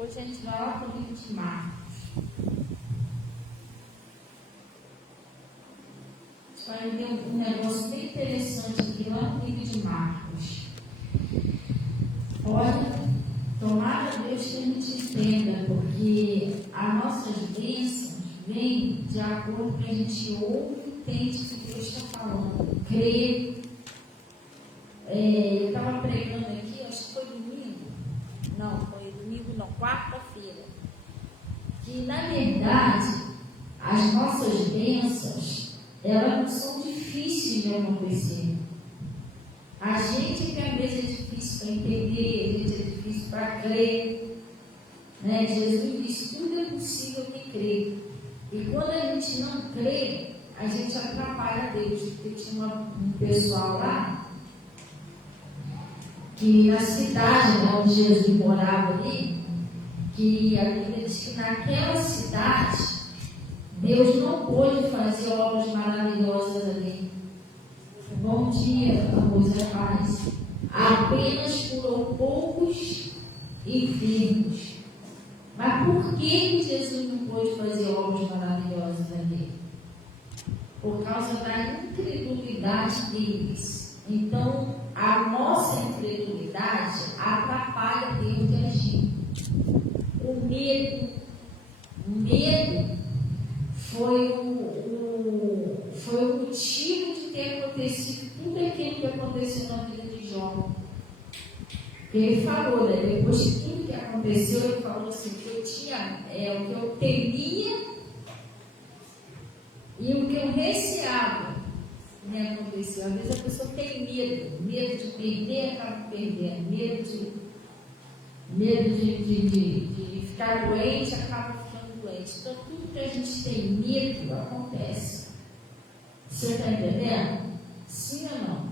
Hoje a gente vai lá para o livro de Marcos. A gente vai ver um negócio bem interessante aqui lá no livro de Marcos. Olha, tomara Deus que a gente entenda, porque as nossas bênçãos vêm de acordo com o que a gente ouve e entende o que Deus está falando. Crê. Eu estava pregando aqui, acho que foi domingo. Não, foi domingo não, quarta-feira. Que na verdade as nossas bênçãos, elas não são difíceis de acontecer. A gente que às vezes é difícil para entender, a gente é difícil para crer. Né? Jesus disse, tudo é possível que crê. E quando a gente não crê, a gente atrapalha Deus. Porque tinha um pessoal lá, que na cidade, né, onde Jesus morava ali, que a Bíblia diz que naquela cidade, Deus não pôde fazer obras maravilhosas ali. Bom dia, amores e paz. Apenas curou poucos enfermos. Mas por que Jesus não pôde fazer obras maravilhosas ali? Por causa da incredulidade deles. Então, a nossa incredulidade atrapalha Deus de agir. O medo foi o motivo de ter acontecido tudo aquilo que aconteceu na vida de Jó. Ele falou, né? Depois de tudo que aconteceu, ele falou assim, que eu tinha, o que eu temia e o que eu receava, né, aconteceu. Às vezes a pessoa tem medo de perder, acaba perdendo, medo de ficar doente, acaba ficando doente. Então tudo que a gente tem medo acontece. Você está entendendo? Sim ou não?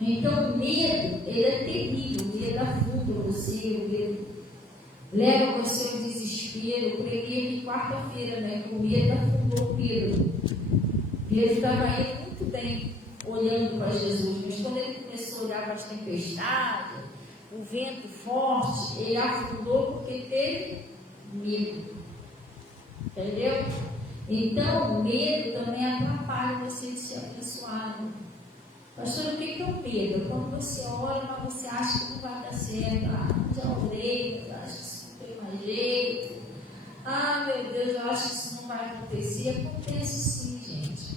Então o medo, ele é terrível, o medo afunda você, o medo leva você ao desespero. Eu preguei aqui quarta-feira, né, que o medo afundou Pedro. Pedro estava indo muito bem, olhando para Jesus, mas quando ele começou a olhar para as tempestades, o vento forte, ele afundou porque teve medo. Entendeu? Então, o medo também atrapalha você de ser abençoado. Pastor, o que é o medo? Quando você ora, mas você acha que não vai dar certo. Já orei, mas acho que isso não tem mais jeito. Meu Deus, eu acho que isso não vai acontecer. Acontece sim, gente.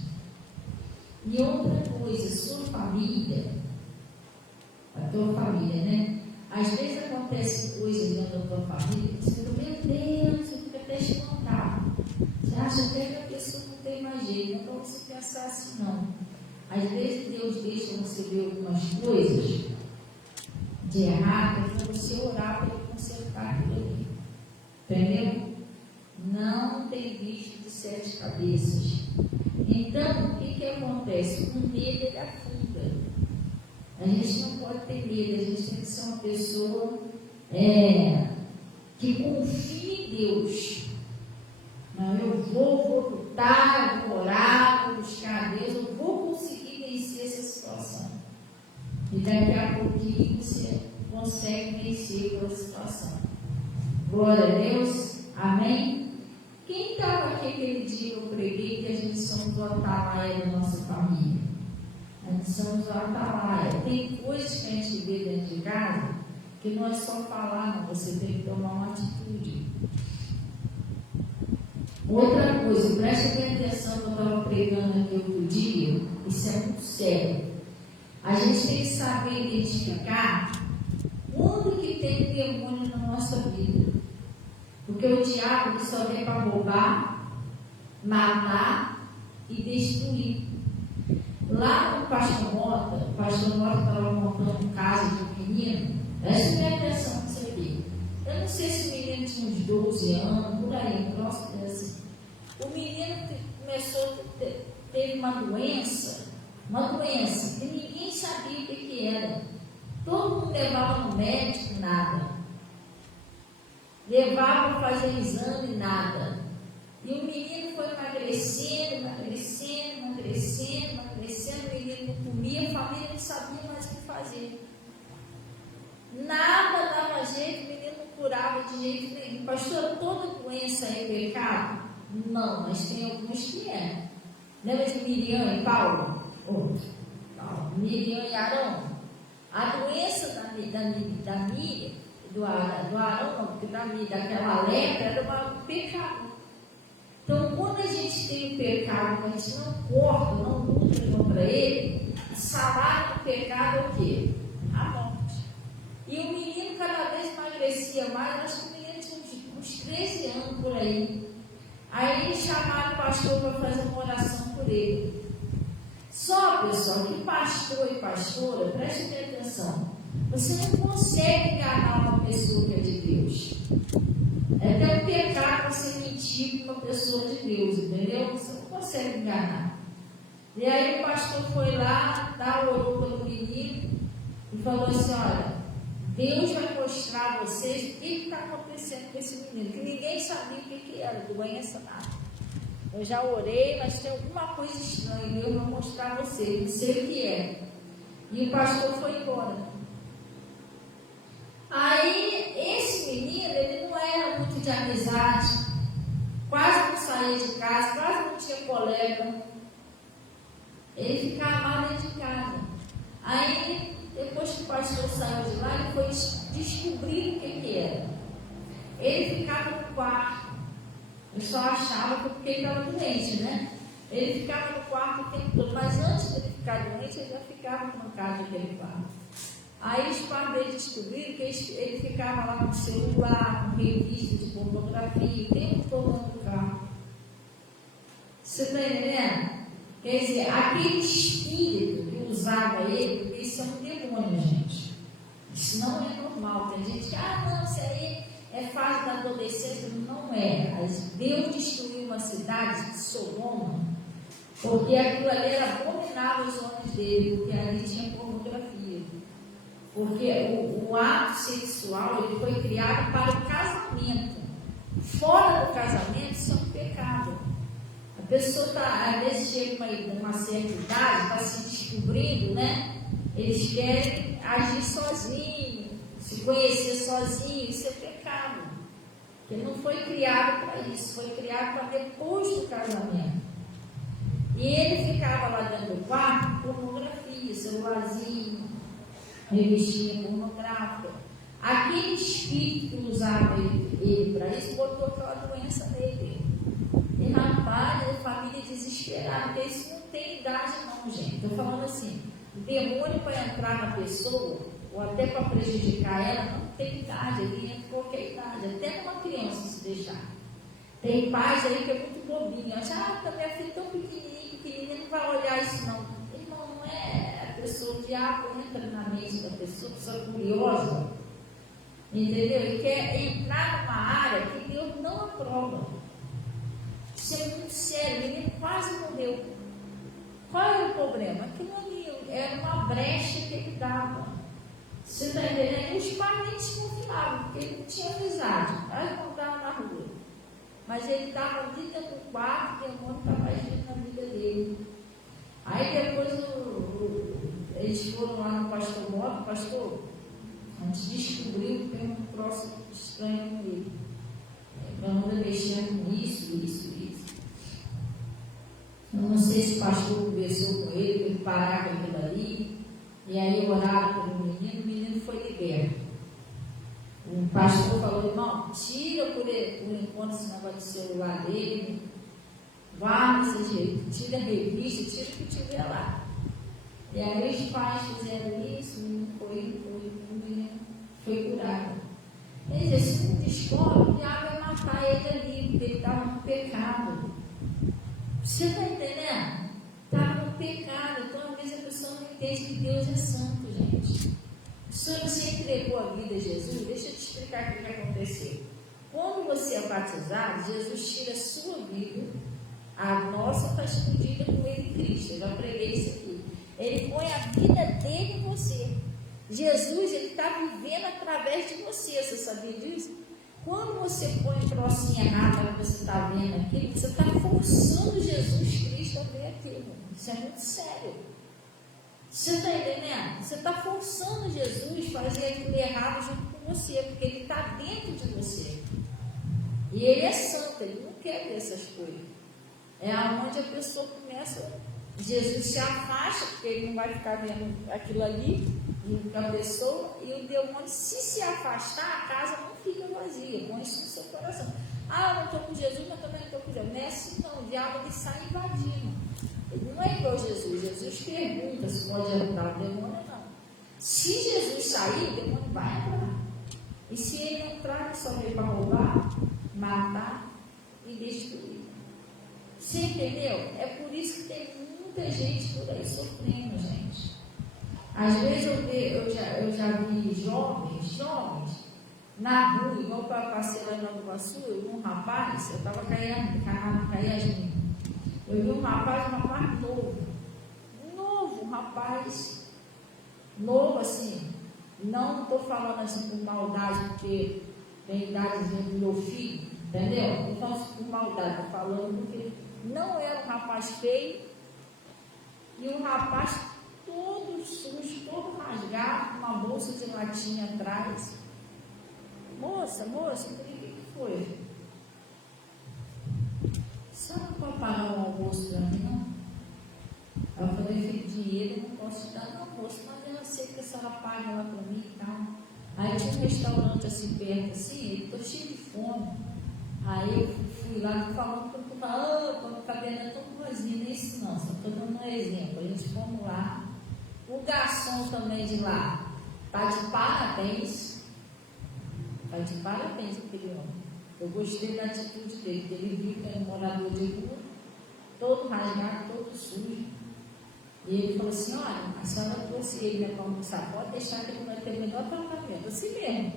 E outra coisa, sua família, a tua família, né? Às vezes acontecem coisas dentro da tua família, você fica, meu Deus, você fica até espantado. Você acha até que a pessoa não tem mais jeito, não é para você pensar assim, não. Às vezes Deus deixa você ver algumas coisas de errado para você orar para ele consertar aquilo ali. Entendeu? Não tem bicho de 7 cabeças. Então, o que acontece? O medo, ele afunda. A gente não pode ter medo, a gente tem que ser uma pessoa que confie em Deus. Não, eu vou lutar, vou orar, vou buscar a Deus, eu vou conseguir vencer essa situação. E daqui a pouquinho você consegue vencer aquela situação. Glória a Deus. Amém? Quem estava aqui aquele dia que eu preguei que a gente somos o atalaia da nossa família? A gente somos o atalaia. Tem coisas que a gente vê dentro de casa que não é só falar, não. Você tem que tomar uma atitude. Outra coisa, preste bem atenção que eu estava pregando aqui outro dia, isso é muito sério. A gente tem que saber identificar quando que tem demônio na nossa vida. Porque o diabo só vem para roubar, matar e destruir. Lá no Pastor Mota, o Pastor Mota estava montando um caso de um menino, preste bem atenção nisso aqui. Eu não sei se o menino tinha uns 12 anos, por aí, próximo assim. O menino teve uma doença que ninguém sabia o que era. Todo mundo levava no médico, nada. Levava para fazer exame, nada. E o menino foi emagrecendo, o menino não comia, a família não sabia mais o que fazer. Nada dava jeito, o menino não curava de jeito nenhum. Pastor, toda doença é pecado? Não, mas tem alguns que é. Lembra de Miriam e Paulo? Miriam e Arão. A doença da Miriam, do Arão, daquela lepra, era um pecado. Então, quando a gente tem um pecado, a gente não corta, não luta contra ele, o salário do pecado é o quê? A morte. E o menino cada vez emagrecia mais, acho que o menino tinha uns 13 anos por aí. Aí eles chamaram o pastor para fazer uma oração por ele. Só, pessoal, que pastor e pastora, prestem atenção, você não consegue enganar uma pessoa que é de Deus. É até um pecado você mentir para uma pessoa de Deus, entendeu? Você não consegue enganar. E aí o pastor foi lá, orou pelo menino e falou assim: olha, Deus vai mostrar a vocês o que está acontecendo com esse menino, que ninguém sabia o que era, doença, nada. Eu já orei, mas tem alguma coisa estranha, Deus vai mostrar a vocês, não sei o que é. E o pastor foi embora. Aí, esse menino, ele não era muito de amizade, quase não saía de casa, quase não tinha colega. Ele ficava mal dentro de casa. Aí, depois que o pastor saiu de lá, ele foi descobrir o que era. Ele ficava no quarto. Eu só achava porque ele estava doente, né? Ele ficava no quarto o tempo todo, mas antes de ele ficar doente, ele já ficava trancado naquele quarto. Aí os pais dele descobriram que ele ficava lá com o celular, com revista de pornografia, o tempo todo no carro. Você está entendendo? Quer dizer, aquele espírito que usava ele, porque isso é um demônio, gente. Isso não é normal. Tem gente que, não, isso aí é fase da adolescência. Não é. Deus destruiu uma cidade de Sodoma, porque aquilo ali era abominável aos olhos dele, porque ali tinha pornografia. Porque o ato sexual, ele foi criado para o casamento. Fora do casamento, isso é um pecado. A pessoa às vezes chega uma certa idade, está se descobrindo, né? Eles querem agir sozinho, se conhecer sozinho, isso é pecado. Porque não foi criado para isso, foi criado para depois do casamento. E ele ficava lá dentro do quarto, pornografia, celularzinho, revistinha pornográfica. Aquele espírito que usava ele para isso, botou aquela doença nele. E rapaz, a família desesperada, porque isso não tem idade não, gente. Estou falando assim, o demônio para entrar na pessoa, ou até para prejudicar ela, não tem idade, ele entra em qualquer idade, até uma criança se deixar. Tem pais aí que é muito bobinho, acha, minha filha é tão pequenininha, não vai olhar isso não. Irmão, não é a pessoa, o diabo entra na mente da pessoa curiosa, entendeu? Ele quer entrar numa área que Deus não aprova. Isso é muito sério, o menino quase morreu. Qual era o problema? Aquilo ali era uma brecha que ele dava. Você está entendendo? E os pais nem desconfiavam, porque ele não tinha amizade. Aí não estava na rua. Mas ele estava ali dentro do quarto, o demônio estava agindo na vida dele. Aí depois eles foram lá no pastor Mota, pastor, a gente descobriu que tem um troço estranho com ele. Anda mexendo com isso. Eu não sei se o pastor conversou com ele, para ele parar com aquilo ali. E aí oraram pelo menino, o menino foi liberto. O pastor falou: irmão, tira por enquanto esse negócio de celular dele, guarda esse jeito, tira a revista, tira o que tiver lá. E aí os pais fizeram isso, o menino foi curado. Quer dizer, se não descobre, o diabo vai matar ele ali, porque ele estava no pecado. Você está entendendo? Estava no pecado. Então, às vezes, a pessoa não entende que Deus é santo, gente. Se você entregou a vida a Jesus, deixa eu te explicar o que vai acontecer. Quando você é batizado, Jesus tira a sua vida, a nossa está escondida com ele em Cristo. Eu já preguei isso aqui. Ele põe a vida dele em você. Jesus, ele está vivendo através de você. Você sabia disso? Quando você põe um trocinho errado que você está vendo aquilo, você está forçando Jesus Cristo a ver aquilo. Isso é muito sério. Você está entendendo? Você está forçando Jesus a fazer aquilo errado junto com você, porque ele está dentro de E ele é santo, ele não quer ver essas coisas. É aonde a pessoa começa, Jesus se afasta, porque ele não vai ficar vendo aquilo ali, junto com a pessoa, e o demônio, se afastar, a casa não fica vazia, põe isso no seu coração. Ah, eu não estou com Jesus, mas também não estou com Jesus. Não é assim não, o diabo ele sai invadindo. Ele não é igual Jesus. Jesus pergunta se pode entrar, o demônio não. Se Jesus sair, o demônio vai entrar. E se ele entrar, ele só veio para roubar, matar e destruir. Você entendeu? É por isso que tem muita gente por aí sofrendo, gente. Às vezes eu já vi jovens na rua, igual para passear lá na Nova Iguaçu, eu vi um rapaz, eu estava com a Yasmin. Eu vi um rapaz novo, um rapaz novo assim. Não estou falando assim por maldade, porque tem idadezinha do meu filho, entendeu? Não estou falando assim por maldade, estou falando porque não era um rapaz feio e um rapaz todo sujo, todo rasgado, uma bolsa de latinha atrás. Moça, por que foi? Você não pode pagar um almoço para mim, não? Eu falei, filho, dinheiro eu não posso te dar, não, moça, mas eu sei que a senhora paga lá para mim e tal. Aí tinha um restaurante assim perto, assim, eu estou cheio de fome. Aí eu fui lá falando, quando o cabelo é tão vazio, nem isso não, só estou dando um exemplo. A gente fomos lá, o garçom também de lá, está de parabéns. Está de parabéns aquele homem. Eu gostei da atitude dele, porque ele viu que era um morador de rua, todo rasgado, todo sujo. E ele falou assim, olha, a senhora trouxe ele para almoçar, pode deixar que ele vai ter o melhor tratamento, assim mesmo.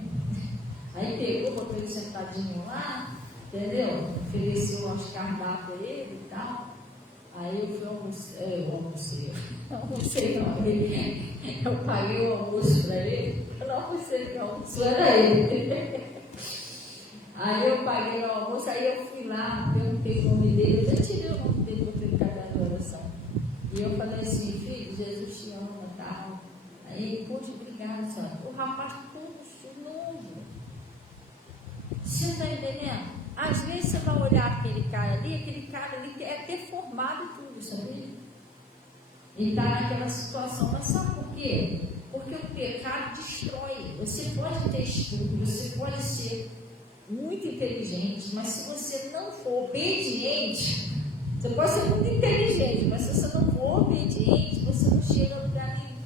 Aí pegou, botou ele sentadinho lá, entendeu? Ofereceu aos cardápios a ele e tal. Aí eu fui almocei não, eu paguei o almoço para ele, eu não almocei, que o almoço era ele. Aí eu paguei o almoço, aí eu fui lá, perguntei o nome dele, eu até tirei o nome dele para ele cagar na oração. E eu falei assim, filho, Jesus te ama, tal. Aí ele, poxa, obrigado, senhora. O rapaz todo novo. Você está entendendo? Às vezes você vai olhar aquele cara ali é deformado e tudo, sabia? E está naquela situação. Mas sabe por quê? Porque o pecado destrói. Você pode ter estudo, você pode ser muito inteligente, mas se você não for obediente, você pode ser muito inteligente, mas se você não for obediente, você não chega a lugar nenhum.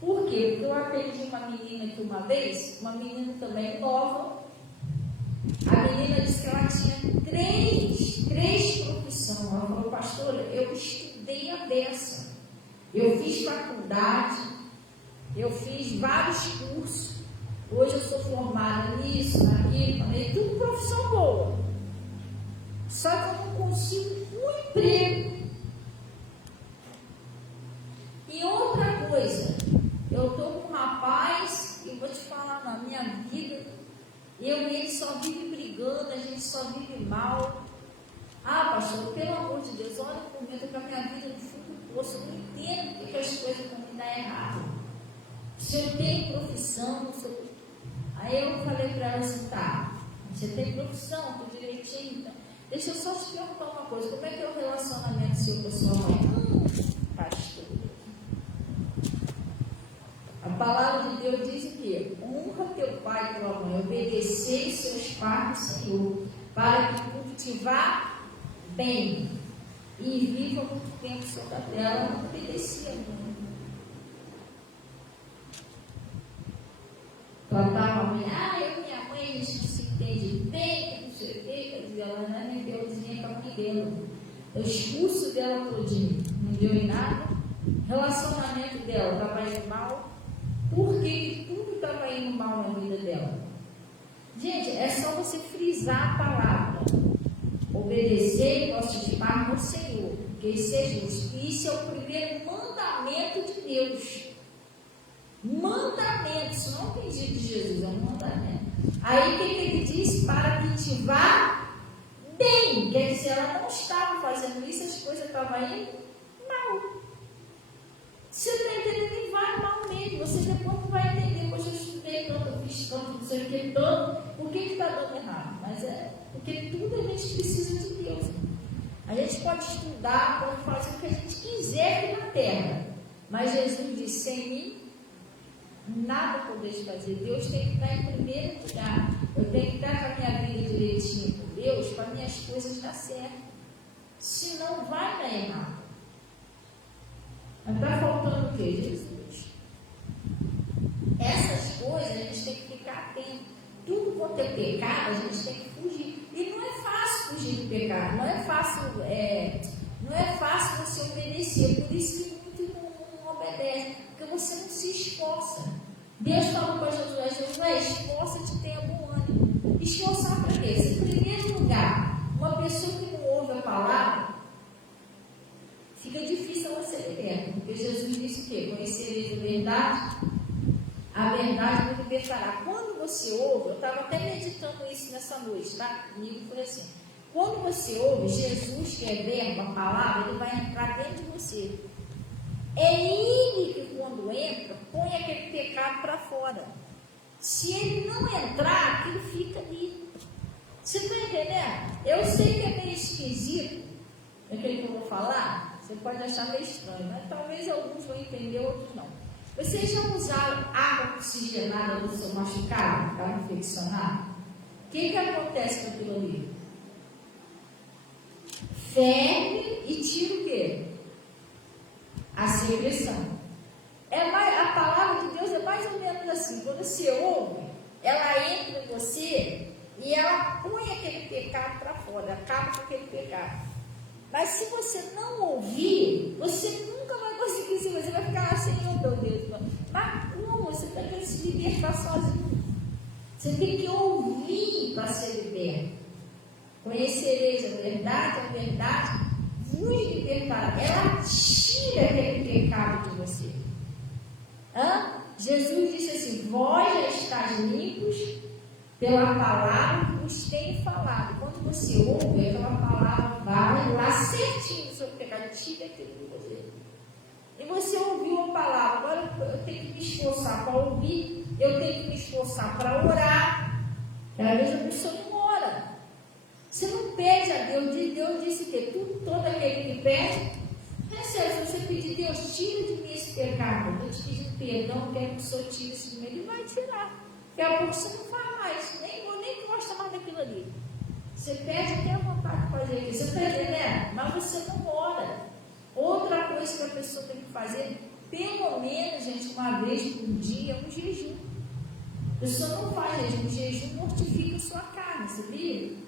Por quê? Porque eu atendi uma menina aqui uma vez, uma menina também nova. A menina disse que ela tinha três profissões. Ela falou, pastora, eu estudei a beça. Eu fiz faculdade, eu fiz vários cursos. Hoje eu sou formada nisso, naquilo, falei, tudo profissão boa. Só que eu não consigo um emprego. E outra coisa, eu estou com um rapaz, e vou te falar, na minha vida, eu e ele só vive brigando, a gente só vive mal. Ah, pastor, pelo amor de Deus, olha por mim, eu estou com a minha vida no fundo do poço, eu não entendo porque as coisas vão me dar errado. Se eu tenho profissão, se eu... Aí eu falei para ela assim, tá, você tem profissão, tudo direitinho, então. Deixa eu só te perguntar uma coisa, como é que é o relacionamento seu com a sua mãe? Pastor. A palavra de Deus diz que honra teu pai e tua mãe, obedecer seus pais do Senhor, para que tudo te vá bem e viva muito tempo sobre a terra. Ela não obedecia muito. Tratava a mãe, eu e minha mãe, a gente não se entende bem, não sei o que, ela não me deu dinheiro para mãe dela. Eu expulso dela todinho, não deu em nada. Relacionamento dela estava indo mal. Por que tudo estava indo mal na vida dela? Gente, é só você frisar a palavra. Obedecer e participar no Senhor, porque isso é justo. Isso é o primeiro mandamento de Deus. Mandamento, isso não é um pedido de Jesus, é um mandamento. Aí o que ele diz? Para que te vá bem. Quer dizer, ela não estava fazendo isso, as coisas estavam indo mal. Você está entendendo? E vai mal mesmo. Você depois não vai entender. Poxa, eu estudei tanto, eu fiz tanto, não sei o que, tanto. Por que está dando errado? Mas é Porque tudo a gente precisa de Deus. A gente pode estudar, pode fazer o que a gente quiser aqui na terra. Mas Jesus disse, sem mim, nada podeis fazer. Deus tem que estar em primeiro lugar. Eu tenho que estar com a minha vida direitinho com Deus, para minhas coisas dar certo. Senão vai dar errado. Mas está faltando o que, Jesus? Essas coisas a gente tem que ficar atento. Tudo quanto é pecado, a gente tem que fugir. E não é fácil fugir do pecado. Não é fácil você obedecer. Por isso que muito não obedece. Porque você não se esforça. Deus falou para Josué, esforça-te e tenha bom ânimo. Esforçar para quê? Se em primeiro lugar, uma pessoa que não ouve a palavra, fica difícil ela ser liberta. Porque Jesus disse o quê? Conhecereis a verdade me libertará. Quando você ouve, eu estava até meditando isso nessa noite, tá? Comigo foi assim. Quando você ouve, Jesus, que é verbo, a palavra, ele vai entrar dentro de você. É ele que quando entra, põe aquele pecado para fora. Se ele não entrar, aquilo fica ali. Você está entendendo? Eu sei que é meio esquisito, aquele que eu vou falar, você pode achar meio estranho, mas talvez alguns vão entender, outros não. Vocês já usaram água oxigenada no seu machucado, para infeccionar? O que acontece com aquilo ali? Ferve e tira o quê? A secreção. A palavra de Deus é mais ou menos assim. Quando você ouve, ela entra em você e ela põe aquele pecado para fora, acaba com aquele pecado. Mas se você não ouvir, você nunca vai conseguir, você vai ficar assim, oh meu Deus. Mas como? Você está querendo se libertar sozinho. Você tem que ouvir para ser liberto. Conhecereis a verdade vos libertará. Ela tira aquele pecado de você. Jesus disse assim, vós já estáis limpos pela palavra que vos tenho falado. Quando você ouve, aquela palavra vai lá certinho sobre o pecado, tira aquilo de você. E você ouviu a palavra, agora eu tenho que me esforçar para ouvir, eu tenho que me esforçar para orar. Às vezes a pessoa não ora. Você não pede a Deus, Deus disse que todo aquele que pede, recebe. Se você pedir, Deus, tira de mim esse pecado, eu estou te pedindo perdão, quero que o Senhor tire isso de mim, Ele vai tirar. Daqui a pouco você não faz mais, nem gosta mais daquilo ali. Você pede até a vontade de fazer aquilo, você está entendendo? Mas você não ora. Outra coisa que a pessoa tem que fazer, pelo menos, gente, uma vez por dia, é um jejum. A pessoa não faz jejum, o jejum mortifica a sua carne, sabia?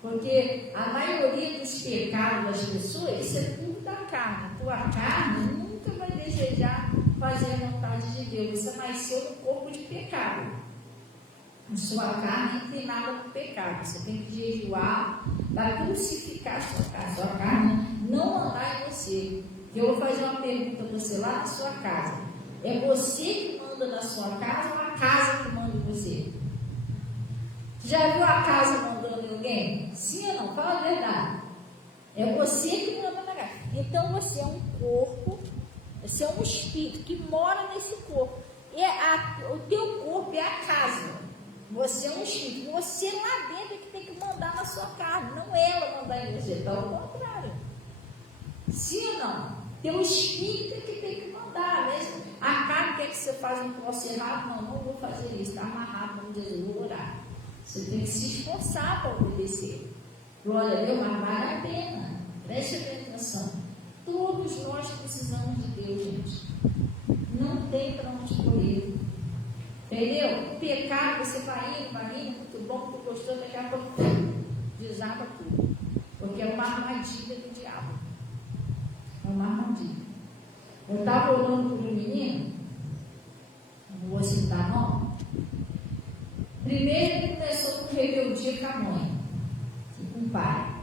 Porque a maioria dos pecados das pessoas, isso é tudo da carne. A tua carne nunca vai desejar fazer a vontade de Deus. Você nasceu no corpo de pecado. A sua carne é inclinada para o pecado. Você tem que jejuar para crucificar a sua carne. A sua carne não andar em você. Eu vou fazer uma pergunta para você lá na sua casa. É você que manda na sua casa ou a casa que manda em você? Já viu a casa mandando em alguém? Sim ou não? Fala a verdade. É você que manda na casa. Então você é um corpo, você é um espírito que mora nesse corpo. O teu corpo é a casa. Você é um espírito. Você lá dentro é que tem que mandar na sua carne, não ela mandar em você. Está ao contrário. Sim ou não? Teu espírito é que tem que mandar. Mesmo. A carne quer que você faça um troço errado. Não vou fazer isso. Está amarrado, vamos dizer, vou orar. Você tem que se esforçar para obedecer. Glória a Deus, mas vale a pena. Preste atenção. Todos nós precisamos de Deus, gente. Não tem para onde correr. Entendeu? O pecado, você vai indo, muito bom, muito gostoso, daqui a pouco desaba tudo. Porque é uma armadilha do diabo. É uma armadilha. Eu estava orando por um menino, não vou citar nome. Primeiro ele começou com rebeldia com a mãe, com o pai.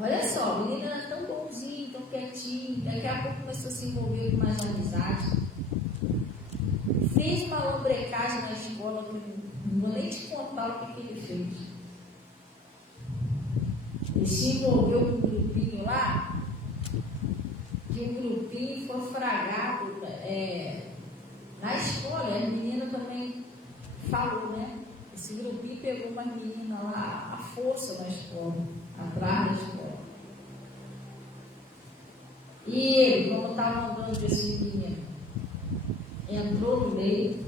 Olha só, o menino era tão bonzinho, tão quietinho, daqui a pouco começou a se envolver com mais amizade. Fez uma lambrecagem na escola, não vou nem te contar o que ele fez. Ele se envolveu com um grupinho lá, que o grupinho foi fragado na escola. A menina também falou, né? esse grupinho pegou uma menina lá à força na escola, atrás da escola. E ele, como estava andando com esse menino, entrou no meio,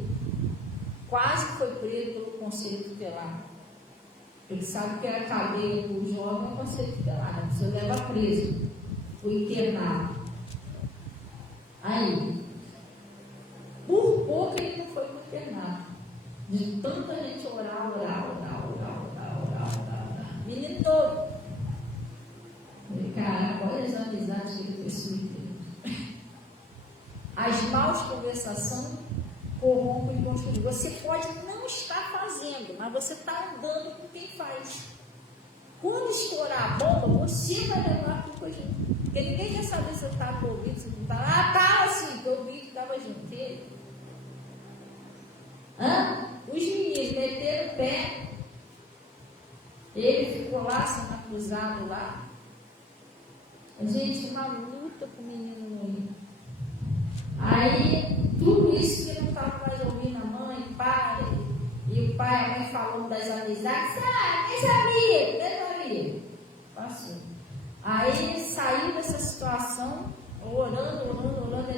quase foi preso pelo conselho tutelar. Ele sabe que era cadeia para o jovem, é o conselho tutelar, né? Você leva preso, foi internado. Aí, por pouco ele não foi internado. De tanta gente orar. Menino todo. Caramba, olha as amizades que ele fez. As maus conversações corrompem e construem. Você pode não estar fazendo, mas você está andando com quem faz. Quando estourar a bomba, você vai levar a culpa junto. Porque ninguém quer saber se você está envolvido, se não está. Ah, tá assim, que eu vi que estava junto. Os meninos meteram o pé, ele ficou lá sendo acusado lá. Gente, uma luta com o menino no meio. Aí, tudo isso que ele não estava mais ouvindo a mãe, o pai, e o pai, a mãe falando das amizades, quem sabia? Passou. Aí saiu dessa situação, orando,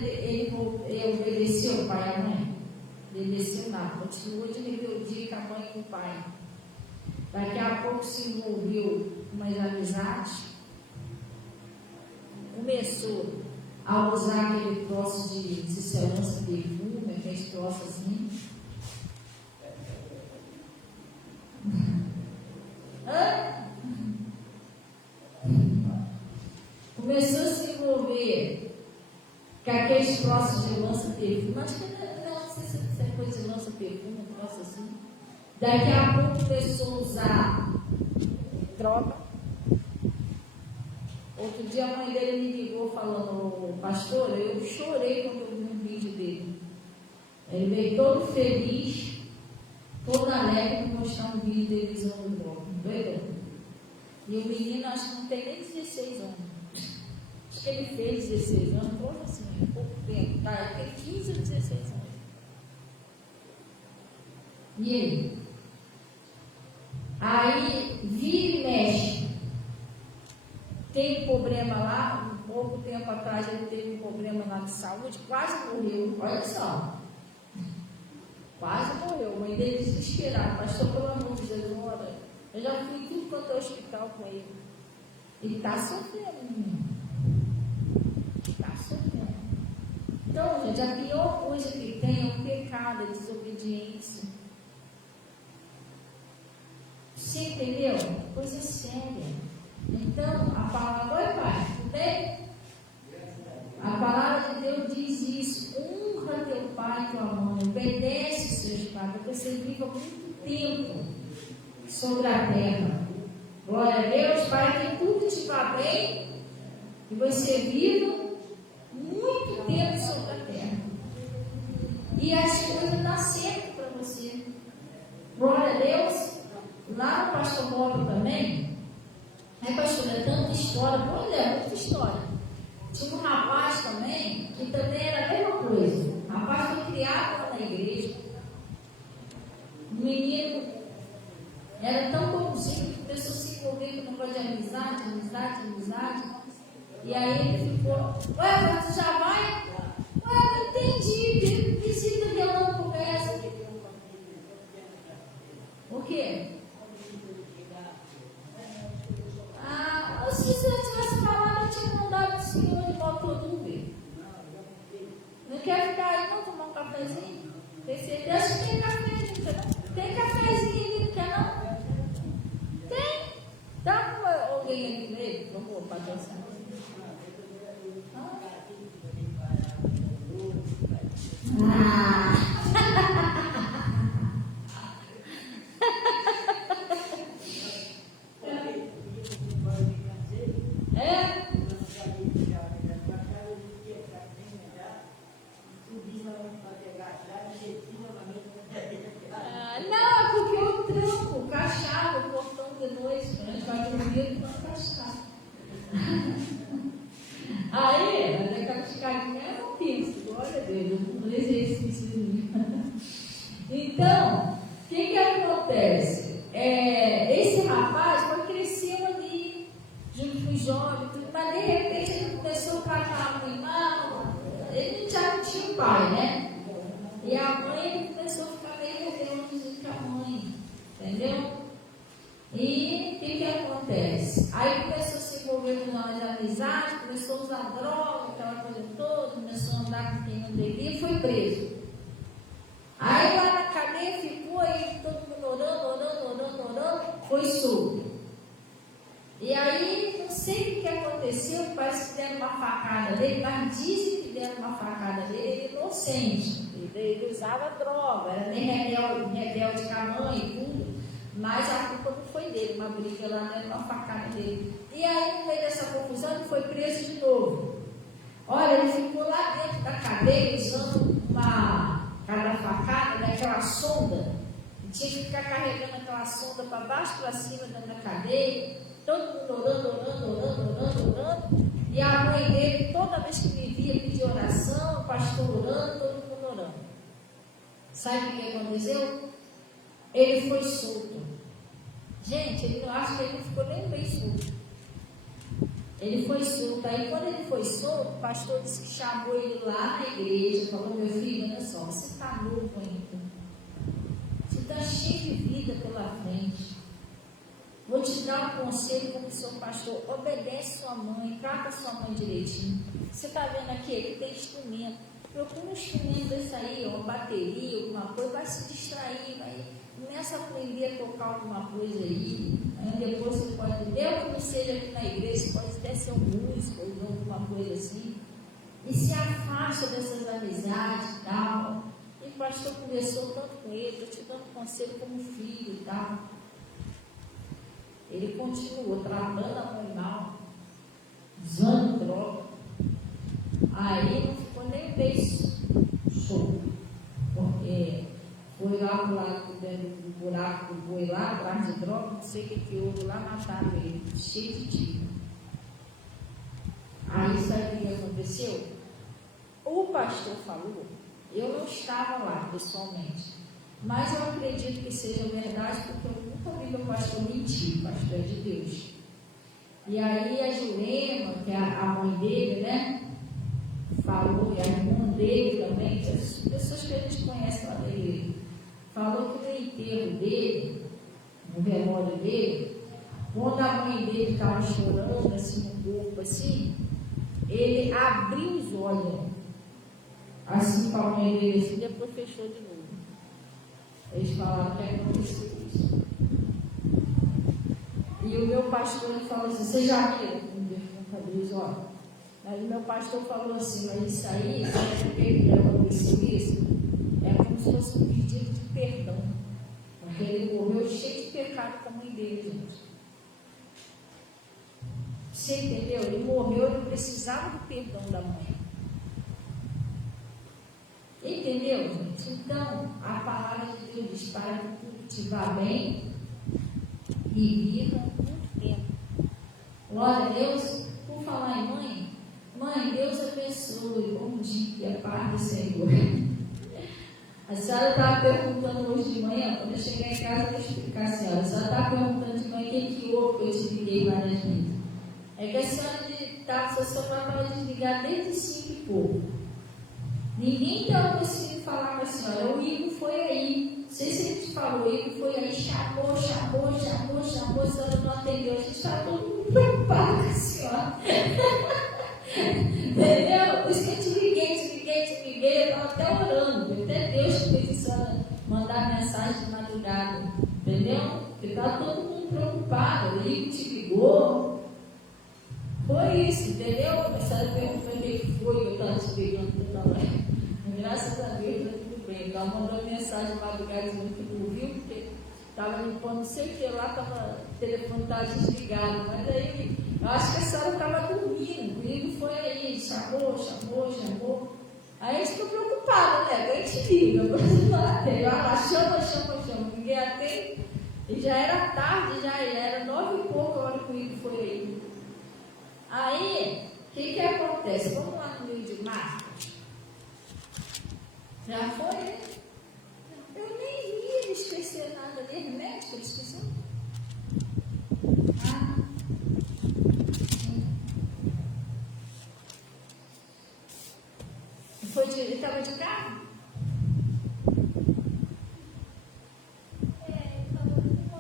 ele obedeceu o pai e a mãe. Obedeceu nada, continuou de rebeldia com a mãe e com o pai. Daqui a pouco se envolveu com umas amizades, começou a usar aquele troço de lança perfume, aqueles troços assim. Começou a se envolver com aqueles troços de lança perfume. Acho que não sei se é coisa de lança perfume, um troço assim. Daqui a pouco começou a usar droga. Outro dia a mãe dele me ligou falando, pastor, eu chorei quando eu vi um vídeo dele. Ele veio todo feliz, todo alegre, me mostrar um vídeo dele usando droga. Entendeu? E o menino acho que não tem nem 16 anos. Acho que ele fez 16 anos, pouco assim, pouco tempo. Tá? Tem 15 ou 16 anos. E aí? Aí, vira e mexe. Tem um problema lá, um pouco tempo atrás ele teve um problema lá de saúde, quase morreu, olha só. Quase morreu, a mãe dele desesperada, pastor, pelo amor de Deus, ora. Eu já fui em tudo quanto é hospital com ele. Ele está sofrendo, menino. Está sofrendo. Então, gente, a pior coisa que tem é o pecado, a desobediência. Você entendeu? Coisa séria. Então, a palavra, oi pai, tudo bem? A palavra de Deus diz isso: honra teu pai e tua mãe, obedece os seus pais, para que você viva muito tempo sobre a terra. Glória a Deus, Pai, que tudo te vá bem e você viva muito tempo sobre a terra. E as coisas dão certo para você. Glória a Deus. Lá no Pastor Móvel também, pastor, é tanta história, pois é, muita história. Tinha um rapaz também, que também era a mesma coisa. O rapaz foi criado lá na igreja. O menino era tão bonzinho que começou a se envolver com um negócio de amizade. E aí ele ficou, ué, você já vai? Ué, não entendi, visita violão conversa. O quê? Se eu tivesse falado, eu tinha mandado o senhor de motor do Uber. Não quer ficar aí, não? Tomar um cafezinho? Acho que tem cafezinho, não? Tem cafezinho ali, não quer não? Tem? Dá para alguém ali no meio, por favor, para atenção. Então, o que acontece? entendeu? E o que acontece? Aí começou a se envolver com nós amizades, começou a usar droga, aquela coisa toda, começou a andar com quem não devia e foi preso. Aí lá na cadeia ficou aí todo mundo orando, foi solto. E aí, não sei o que aconteceu, parece que deram uma facada nele, mas dizem que deram uma facada nele, ele é inocente. Ele usava droga, era nem rebelde com a mãe e tudo, mas a culpa não foi dele, uma briga lá, deram uma facada nele. E aí, no meio dessa confusão, ele foi preso de novo. Olha, ele ficou lá dentro da cadeia usando cada facada, daquela sonda, e tinha que ficar carregando aquela sonda para baixo, para cima, dentro da cadeia. Todo mundo orando, e a mãe dele, toda vez que me via, pedia oração, o pastor orando, todo mundo orando. Sabe o que aconteceu? Ele foi solto. Gente, eu acho que ele não ficou nem bem solto. Ele foi solto. Aí quando ele foi solto, o pastor disse que chamou ele lá na igreja, falou: meu filho, olha só, você está novo ainda, você está cheio de vida pela frente. Vou te dar um conselho como seu pastor: obedece sua mãe, trata sua mãe direitinho. Você está vendo aqui, ele tem instrumento. Procura um instrumento desse aí, uma bateria, alguma coisa, vai se distrair, começa a aprender a tocar alguma coisa aí. Aí depois você pode, mesmo que não seja aqui na igreja, você pode até ser um músico ou alguma coisa assim. E se afasta dessas amizades e tal. E o pastor conversou tanto com ele, estou te dando conselho como filho e tal. Ele continuou tratando a mãe mal, usando droga. Aí não ficou nem um mês solto, porque foi lá pro lado do buraco do boi lá, atrás de droga, não sei o que houve lá, mataram ele, cheio de tiro. Aí sabe o que aconteceu? O pastor falou, eu não estava lá pessoalmente, mas eu acredito que seja verdade, porque eu nunca vi meu pastor mentir, pastor é de Deus. E aí a Jurema, que é a mãe dele, né, falou, e a irmã dele também, as pessoas que a gente conhece lá da igreja, falou que no enterro dele, no velório dele, quando a mãe dele estava chorando assim no corpo, assim, ele abriu os olhos, assim para a mãe dele, assim, depois fechou de novo. Eles falaram que aconteceu isso. E o meu pastor falou assim: você já viu? Nunca abriu os olhos. Aí o meu pastor falou assim: mas isso aí, sabe por que aconteceu isso? É como se fosse um pedido de perdão. Porque ele morreu cheio de pecado com a mãe dele, gente. Você entendeu? Ele morreu, ele precisava do perdão da mãe. Entendeu, gente? Então, a palavra de Deus diz: para que tudo te vá bem e viva muito tempo. Glória a Deus. Por falar em mãe, Deus abençoe. Bom dia, paz do Senhor. A senhora estava perguntando hoje de manhã, quando eu chegar em casa, eu vou explicar a senhora. A senhora estava perguntando de manhã o que houve, que eu te liguei várias vezes. É que a senhora seu celular estava desligado desde 5 e pouco. Ninguém estava conseguindo falar com a senhora. O Igor foi aí. Não sei se ele te falou, o Igor foi aí, chamou, a senhora não atendeu. A gente estava todo mundo preocupado com a senhora. Entendeu? Por isso que eu te liguei, eu estava até orando. Até Deus que fez a senhora mandar mensagem de madrugada. Entendeu? Porque estava todo mundo preocupado. O Igor te ligou. Foi isso, entendeu? A senhora perguntou o que foi que eu estava esperando que eu estava lá. Graças a Deus, está tudo bem. Ela mandou mensagem de madrugada dizendo que não viu, porque estava limpando, não sei o que lá, o telefone estava desligado. Mas aí, eu acho que a senhora estava dormindo. O Igor foi aí, chamou. Aí a gente ficou preocupada, né? A gente liga, chama. Ninguém atende. E já era tarde, já era 9 e pouco a hora que o Igor foi aí. Aí, o que acontece? Vamos lá no meio de Marcos. Já foi, né? Eu nem ia esquecer nada de remédio, eu esqueci. Ele estava de carro? Ele estava com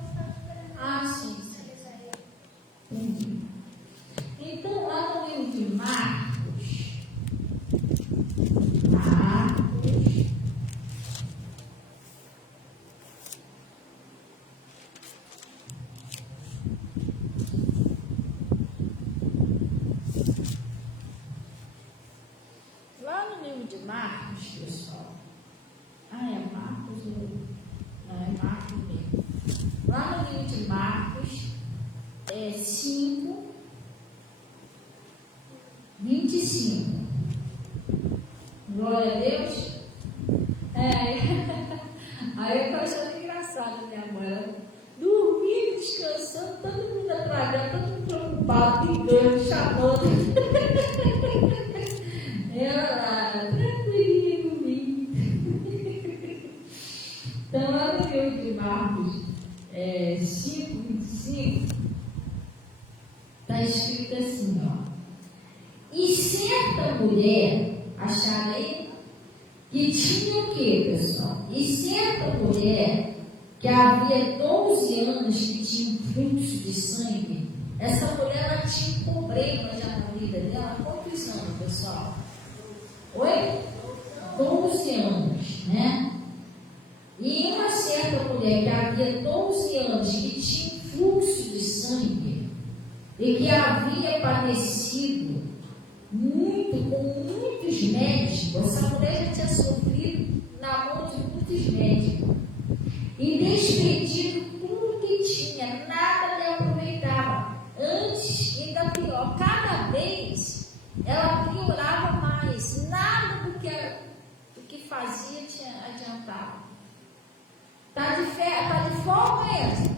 5:25. Glória a Deus. Aí eu tô achando engraçado minha mãe. Ela dormindo, descansando, todo mundo atrás dela, todo mundo preocupado, ligando, chamando. Ela lá, tranquilinha comigo. Então, lá no livro de Marcos 5:25, está escrito assim, ó. E certa mulher, acharam aí, que tinha o quê, pessoal? E certa mulher, que havia 12 anos que tinha um fluxo de sangue, essa mulher, ela tinha um problema já na vida dela. Quantos anos, pessoal? Oi? 12 anos, né? E uma certa mulher que havia 12 anos que tinha um fluxo de sangue e que havia padecido muito, com muitos médicos, essa mulher já tinha sofrido na mão de muitos médicos e despedido tudo que tinha, nada lhe aproveitava. Antes, ainda pior, cada vez ela piorava mais, nada do que fazia tinha adiantava. Tá de folga essa?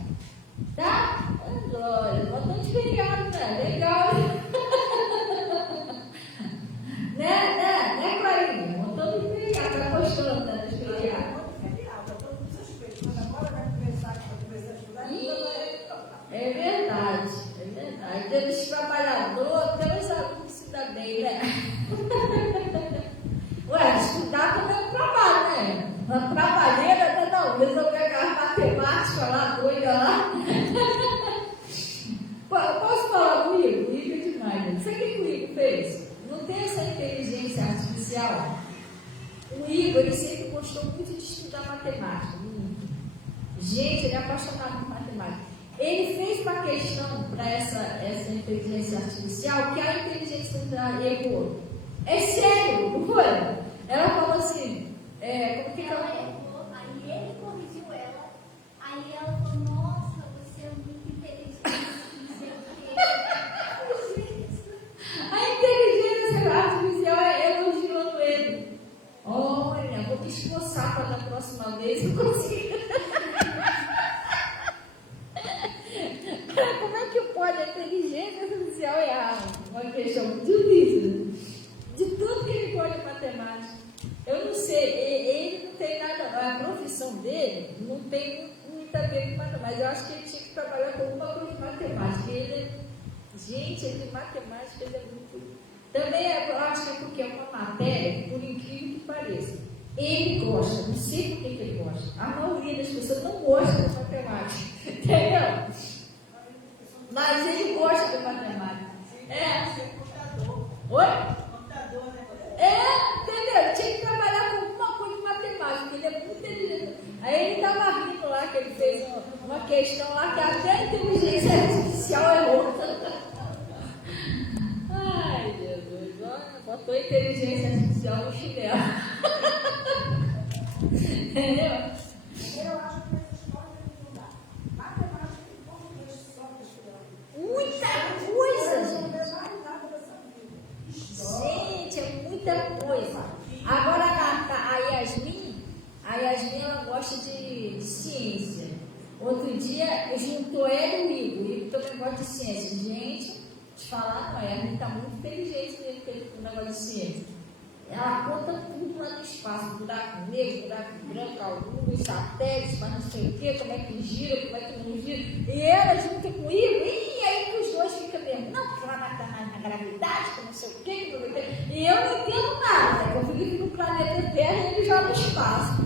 Tá? Glória, botando de feriado, né? Legal, né, Clarinha? Botando de feriado, tá gostando, né, de feriado? É verdade. Temos trabalhador, temos alunos que se dá bem, né? Ué, estudar também é um trabalho, né? Uma trabalheira, não, resolver aquela matemática lá, doida lá. Posso falar do Igor? O Igor é demais, né? Sabe o que o Igor fez? Não tem essa inteligência artificial. O Igor, ele sempre gostou muito de estudar matemática. Muito. Gente, ele é apaixonado por matemática. Ele fez uma questão para essa inteligência artificial que a inteligência artificial errou. É sério, não foi? Ela falou assim, como que ela errou, aí ele corrigiu ela, aí ela falou, nossa, você é muito inteligente, não sei o quê. A inteligência artificial elogiando ele. Olha, vou me esforçar para da próxima vez eu conseguir. Como é que pode a inteligência artificial errar? Uma questão muito difícil. De tudo que ele pode em matemática. Eu não sei, ele não tem nada, a profissão dele não tem muito a ver com matemática. Eu acho que ele tinha que trabalhar com alguma coisa de matemática. Gente, ele de matemática ele é muito. Também eu acho que é porque é uma matéria, por incrível que pareça. Ele gosta, não sei por que ele gosta. A maioria das pessoas não gosta de matemática, entendeu? Mas ele gosta de matemática. Oi? Entendeu? Ele tinha que trabalhar com alguma coisa de matemática, ele é muito inteligente. Aí ele estava rindo lá, que ele fez uma questão lá que até a inteligência artificial errou. Ai, Jesus, olha, botou a inteligência artificial no chinelo. Entendeu? Eu acho que essa escola tem que mudar. Matemática e português só para estudar. Muita coisa, gente. Gente, é muita coisa. Agora a Yasmin, ela gosta de ciência. Outro dia juntou ela e o Igor. O Igor também gosta de ciência. Gente, te falar, não é? A Yasmin está muito inteligente com o negócio de ciência. Ela conta tudo lá no espaço, buraco negro, buraco branco, a lua, satélites, mas não sei o que, como é que gira, como é que não gira. E ela junto comigo, e aí que os dois ficam mesmo, não, porque ela vai estar na gravidade, que não sei o que, e eu não entendo nada, né? Eu fico no planeta Terra e ele joga no espaço.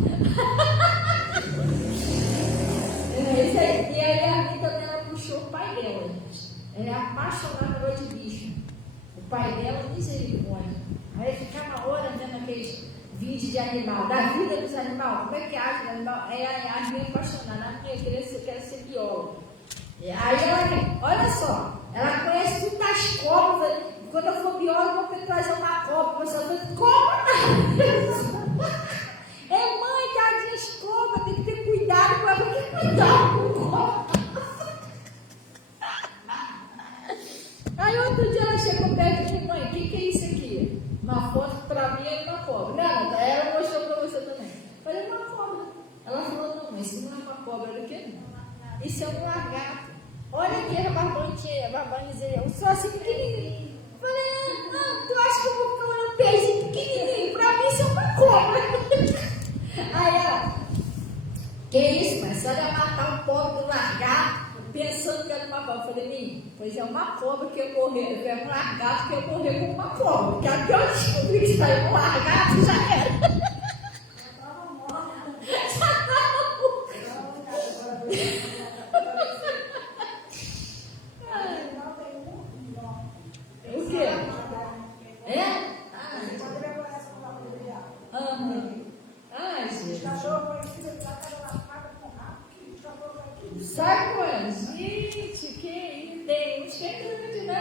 Isso aí. E aí a Rita dela puxou o pai dela, gente. Ela é apaixonada por bicho. O pai dela, misericórdia. Aí ficava horas vendo aqueles vídeos de animal, da vida dos animais, como é que age o animal? Aí a minha apaixonada, a minha criança quer ser bióloga. Aí ela, olha só, ela conhece tudo das cobras. Quando eu for bióloga, eu vou trazer uma cobra. Você vai dizer, cobra? Mãe, tadinha, as cobras, tem que ter cuidado com ela. Tem que cuidar com cobra. Aí outro dia ela chegou perto de mim, mãe, o que é isso aqui? Uma foto que pra mim era uma cobra. Não, ela mostrou pra você também. Falei, uma cobra. Ela falou, não, mas isso não é uma cobra, olha aqui não. Isso é um lagarto. Olha aqui a barbanha, só assim pequenininho. Falei, não, tu acha que eu vou ficar olhando um pezinho pequenininho? Pra mim isso é uma cobra. Aí ela, que isso, mas só ia matar o pobre do lagarto, pensando que era uma cobra. Eu falei, menino, pois é uma cobra que ia morrer, é um lagarto que ia morrer com uma cobra. Porque até eu descobri que saiu um lagarto, já era. O quê? É? Ai, gente. Sai com ela. Gente, que isso? Tem uns que é grande, né?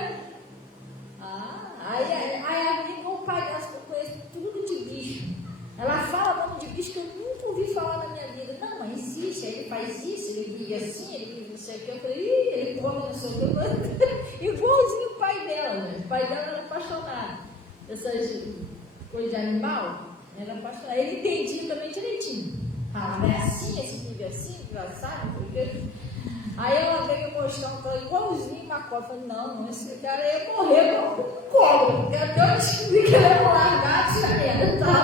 Aí a minha o pai dela, que eu conheço tudo de bicho. Ela fala nome de bicho que eu nunca ouvi falar na minha vida. Não, mas existe, ele faz isso, ele vive assim, ele vive não sei o que. Eu falei, ele come não sei o que. Igualzinho o pai dela, né? O pai dela era apaixonado. Essas coisas de animal, era apaixonado. Ele entendia também direitinho. Ah, é assim, esse vive assim, engraçado, não sei o que. Aí ela veio me mostrar um cara igualzinho uma cobra. Eu falei, não, esse cara ia morrer com cobra. Porque até eu descobri que ele era um lagarto, já era, tá?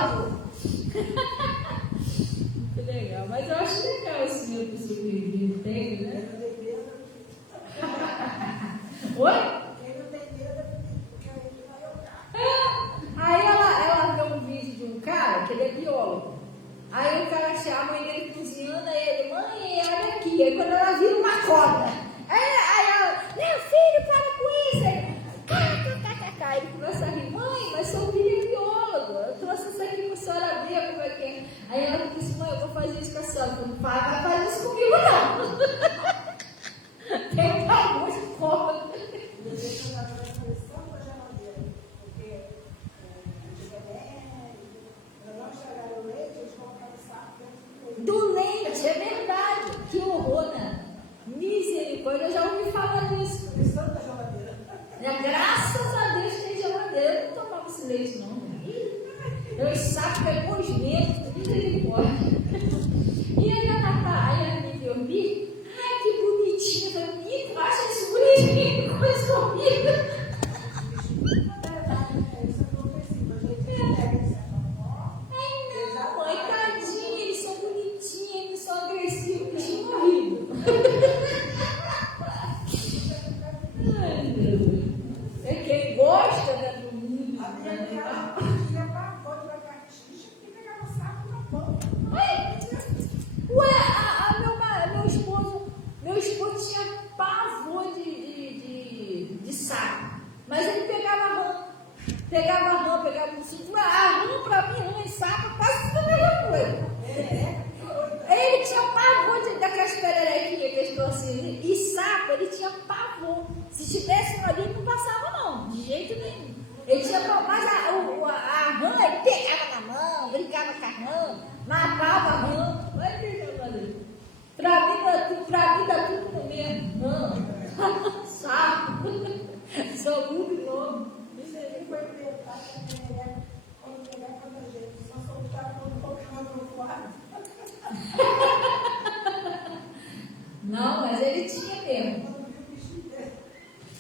Muito legal, mas eu acho legal esse meu sobrevivido, tem, né? Oi? Aí ela viu um vídeo de um cara que ele é biólogo. Aí o cara achava a mãe dele cozinhando, aí ele, mãe, olha aqui. Aí quando ela vira uma cobra, aí ela, meu filho, para com isso. Aí ele começa a rir, mãe, mas seu filho é biólogo, eu trouxe isso aqui para a senhora ver como é que é. Aí ela disse, mãe, eu vou fazer isso com a senhora. Eu não vai fazer isso comigo não. Tem pavor de cobra. Do leite, é verdade. Que horror, né? Misericórdia, eu já ouvi falar disso. Graças a Deus tem geladeira. Eu não tomava esse leite, não. Eu saco é cosmético, misericórdia. E aí a me dormir. Ai, que bonitinho. Eu falei, acha isso bonitinho? Coisa horrível. É quem gosta, né, do mundo. Meu esposo tinha pavor de saco. Mas ele pegava rã, pegava no cinto. A rã pra mim, rã e saco, quase a mesma coisa. Ele tinha pavor daquelas pererequinhas que eu estou assim. E sapo, ele tinha pavor. Se tivesse um ali, não passava não, de jeito nenhum. Ele tinha pavor, mas a rã, ele pegava na mão, brincava com a rã, matava a rã. Olha o que eu falei. Pra mim dá tudo no mesmo. Rã, sapo, só muda o nome. Ele foi inventar que a perereca, quando pegava na gente, só soltava quando colocava no quarto. Não, mas ele tinha mesmo.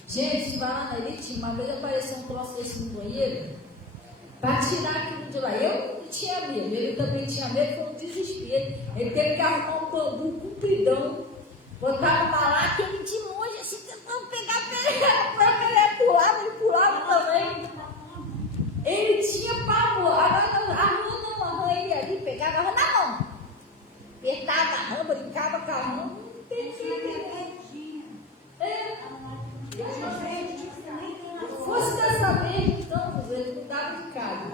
Gente, ele tinha. Uma vez apareceu um troço desse no banheiro para tirar aquilo de lá. Eu não tinha medo, ele também tinha medo, foi um desespero. Ele teve que arrumar um bambu compridão, botar uma lápide, ele de longe, assim, tentando pegar a perereca, para a perereca pulava, ele pulava também. Ele tinha pavor. Agora, a rã ele ali, pegava a rã na mão, apertava a rã, brincava com a rã, não tem jeito. Fosse dessa vez, então, ele não dava de casa.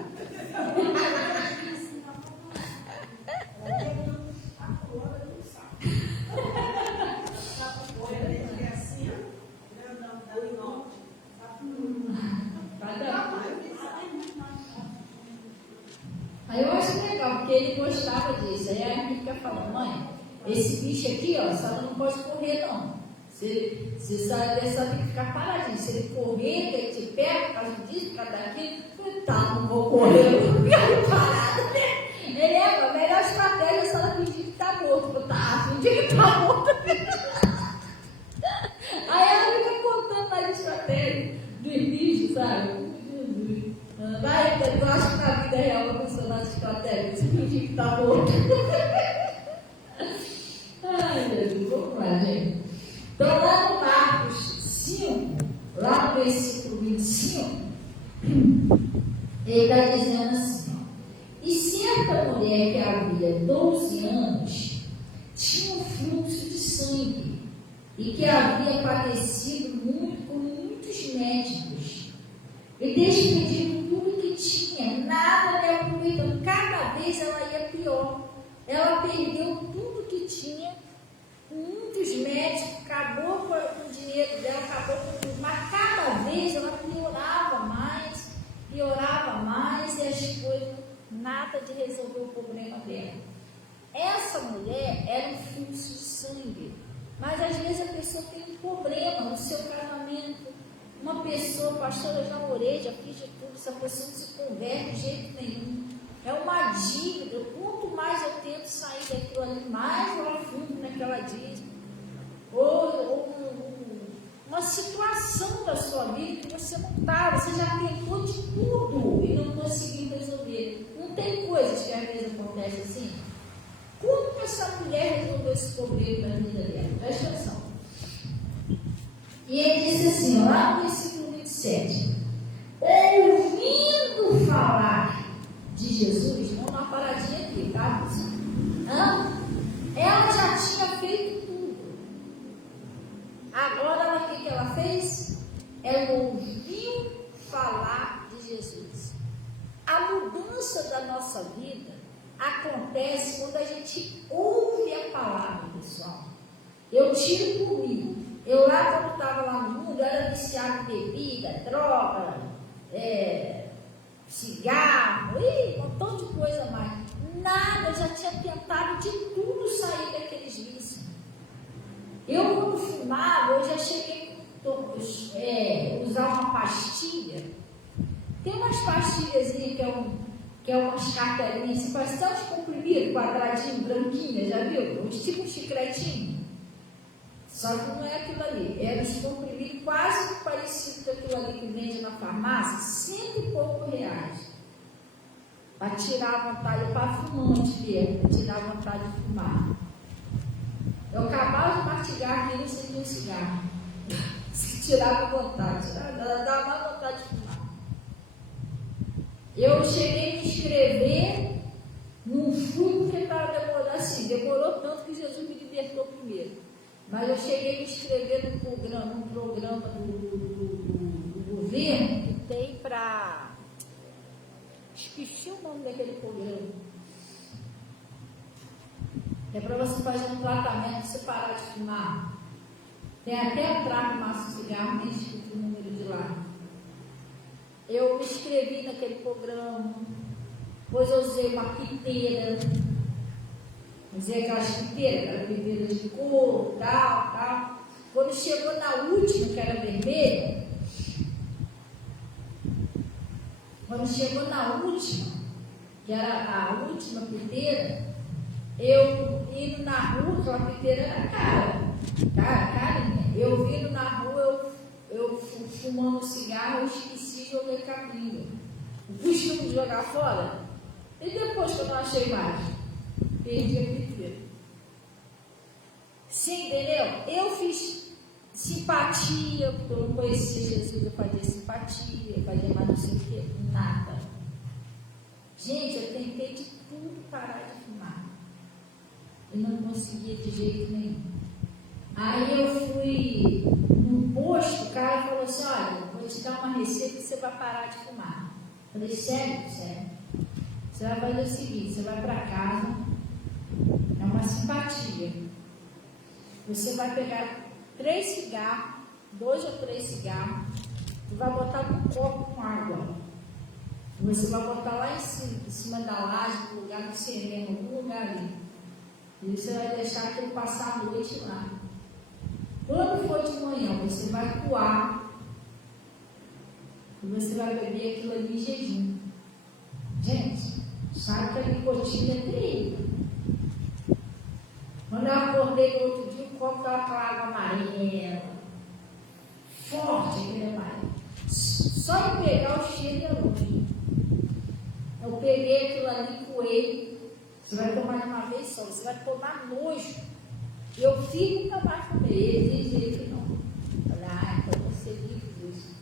Aí eu acho legal, porque ele gostava disso. Aí a gente fica falando, mãe, esse bicho aqui, ó, só não pode correr não. Se sai dessa, tem que ficar paradinho. Se ele correr, ele te pega, por causa disso, por causa daquilo, tá, não vou correr, eu vou ficar parada, né? Ele é a melhor estratégia se ela fingir que tá morto. Tá, fingir que tá morto. Aí ela fica contando a estratégia dos bichos, sabe? Vai, eu acho que na vida real vai funcionar essa estratégia. Se fingir que tá morto. Ai, Jesus, vamos lá, gente. Então, lá no Marcos 5, lá no versículo 25, ele está dizendo assim: e certa mulher que havia 12 anos tinha um fluxo de sangue e que havia padecido muito com muitos médicos e despedido tudo que tinha, nada lhe aproveitando. Cada vez ela ia pior. Ela perdeu tudo que tinha, muitos médicos, acabou com o dinheiro dela, acabou com tudo, mas cada vez ela piorava mais e as coisas, nada de resolver o problema dela. Essa mulher era um fluxo de sangue, mas às vezes a pessoa tem um problema no seu casamento. Uma pessoa, pastor, eu já orei, já fiz de tudo, essa pessoa não se converte de jeito nenhum. É uma dívida. Quanto mais eu tento sair daquilo ali, mais eu afundo naquela dívida. Ou uma situação da sua vida que você não está, você já tentou de tudo e não conseguiu resolver. Não tem coisas que às vezes acontecem assim? Como que essa mulher resolveu esse problema na vida dela? Presta atenção. E ele disse assim, lá no versículo 27, ouvindo falar de Jesus, vamos dar uma paradinha aqui, tá? Ela já tinha feito tudo. Agora, o que ela fez? Ela ouviu falar de Jesus. A mudança da nossa vida acontece quando a gente ouve a palavra, pessoal. Eu tiro por mim. Eu lá, quando estava lá no mundo, eu era viciada em bebida, droga, cigarro, um montão de coisa mais. Nada, eu já tinha tentado de tudo sair daqueles vícios. Eu, quando fumava, eu já cheguei a usar uma pastilha. Tem umas pastilhazinhas que é umas cartelinhas, assim, parece uns comprimidos, quadradinho, branquinho, já viu? Tipo um chicletinho. Só que não é aquilo ali, era uns comprimidos quase parecido com aquilo ali que vende na farmácia, R$100 e poucos. Para tirar a vontade, para fumante mesmo, para tirar a vontade de fumar. Eu acabava de mastigar aquilo e acendia um cigarro. Se tirava a vontade, dava mais vontade de fumar. Eu cheguei a me inscrever num fui porque estava demorando assim, demorou tanto que Jesus me libertou primeiro. Mas eu cheguei a me inscrever num programa do governo que tem para... Esqueci o nome daquele programa. É para você fazer um tratamento, você parar de fumar. Tem até entrar no maço de cigarro, nem escrito o número de lá. Eu me inscrevi naquele programa, depois eu usei uma piteira. Usei aquelas piteiras, aquelas bebedeiras de couro, tal. Quando chegou na última, que era vermelha, que era a última piteira, eu indo na rua, aquela piteira era carinha. Eu vindo na rua, eu fumando cigarro, eu esqueci de jogar capinha. O costume de jogar fora. E depois que eu não achei mais, perdi a piteira. Sim, entendeu? Eu fiz simpatia, porque eu não conhecia Jesus, eu fazia simpatia, eu fazia mais não sei o que, nada. Gente, eu tentei de tudo parar de fumar. Eu não conseguia de jeito nenhum. Aí eu fui num posto, o cara falou assim, olha, vou te dar uma receita e você vai parar de fumar. Eu falei, sério? Você vai fazer o seguinte, você vai para casa, é uma simpatia. Você vai pegar 3 cigarros, 2 ou 3 cigarros, e vai botar num copo com água. Você vai botar lá em cima da laje, no lugar do sereno, algum lugar ali. E você vai deixar aquilo passar a noite lá. Quando for de manhã, você vai coar e você vai beber aquilo ali em jejum. Gente, sabe que a nicotina é terrível. Quando eu acordei no outro dia, o copo estava com água amarela, forte aquele amarelo. Só em pegar o cheiro da luz. Eu peguei aquilo ali, coei. Você vai tomar de uma vez só, você vai tomar nojo. Eu fico nunca mais comer. Ele dizia que não. Falei, então você livre disso.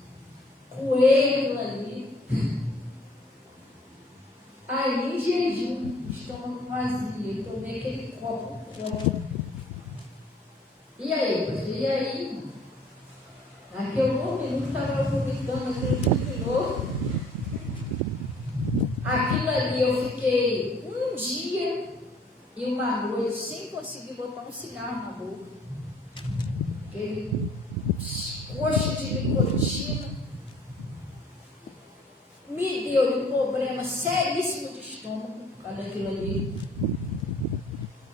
Coei aquilo ali. Aí, em jejum, estômago vazio, eu tomei aquele copo. E aí, E aí? Naquele minuto estava vomitando aquele tudo de novo. Aquilo ali eu fiquei um dia e uma noite sem conseguir botar um cigarro na boca. Aquele coxo de nicotina me deu um problema seríssimo de estômago por causa daquilo ali.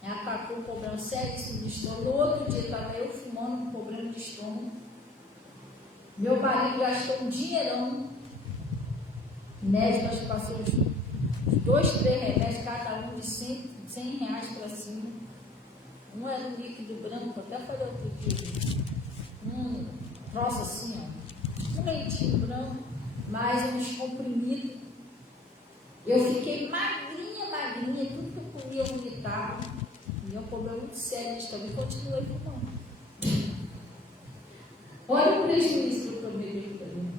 Me atacou um problema seríssimo de estômago. No outro dia estava eu fumando um problema de estômago. Meu marido gastou um dinheirão. Médico, acho que passou os 2, 3 remédios, cada um de 100 reais para cima. Um era um líquido branco, até falei outro dia. Troço assim, ó. Um leitinho branco, mais uns comprimidos. Eu fiquei magrinha, tudo que eu comia vomitava. E eu problema muito sério de também, continuei fumando. Olha o prejuízo que eu tomei para mim.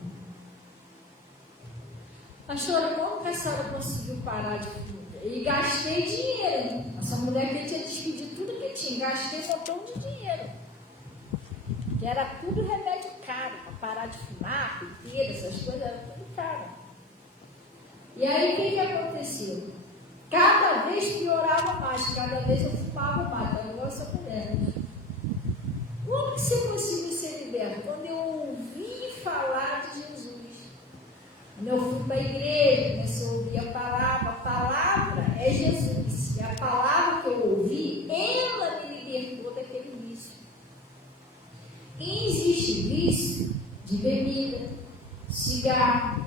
Pastora, como que a senhora conseguiu parar de fumar? E gastei dinheiro. Essa mulher que tinha despedido tudo que tinha. Gastei um montão de dinheiro. Que era tudo remédio caro. Para parar de fumar, piteira, essas coisas, era tudo caro. E aí, o que aconteceu? Cada vez piorava mais. Cada vez eu fumava mais. Eu igual essa mulher. Como que você conseguiu ser liberto? Quando eu ouvi falar de Jesus. Quando eu fui para a igreja, comecei a ouvir a palavra é Jesus. E a palavra que eu ouvi, ela me libertou daquele vício. E existe vício de bebida, cigarro,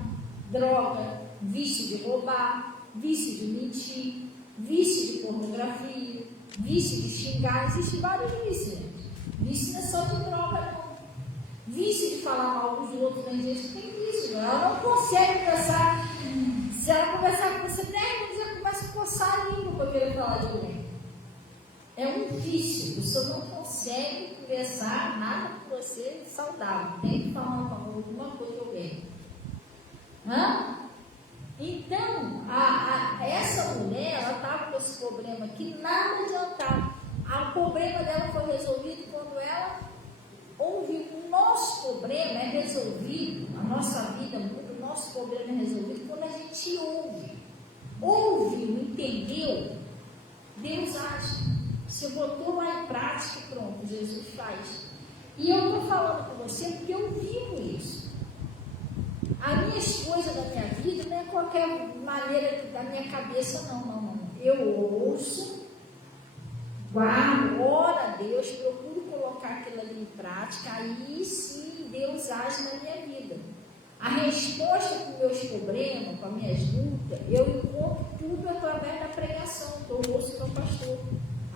droga, vício de roubar, vício de mentir, vício de pornografia, vício de xingar. Existem vários vícios, gente. Vício não é só de droga, não. Vício de falar mal dos outros, tem gente que tem vício. Ela não consegue conversar. Se ela conversar com você 10 minutos, ela começa a coçar a língua para querer falar de alguém. É um vício. Você não consegue conversar nada com você saudável. Tem que falar alguma coisa de alguém. Então, essa mulher, ela estava com esse problema que nada adiantava. O problema dela foi resolvido quando ela ouviu. O nosso problema é resolvido, a nossa vida muda, o nosso problema é resolvido quando a gente ouve. Ouviu, entendeu? Deus age. Você botou lá em prática, pronto, Jesus faz. E eu estou falando com você porque eu vivo isso. As minhas coisas da minha vida não é qualquer maneira da minha cabeça, não. Eu ouço, guardo, oro a Deus, procuro colocar aquilo ali em prática, aí sim Deus age na minha vida. A resposta para os meus problemas, para as minhas lutas, eu encontro tudo através da pregação, que eu ouço meu pastor.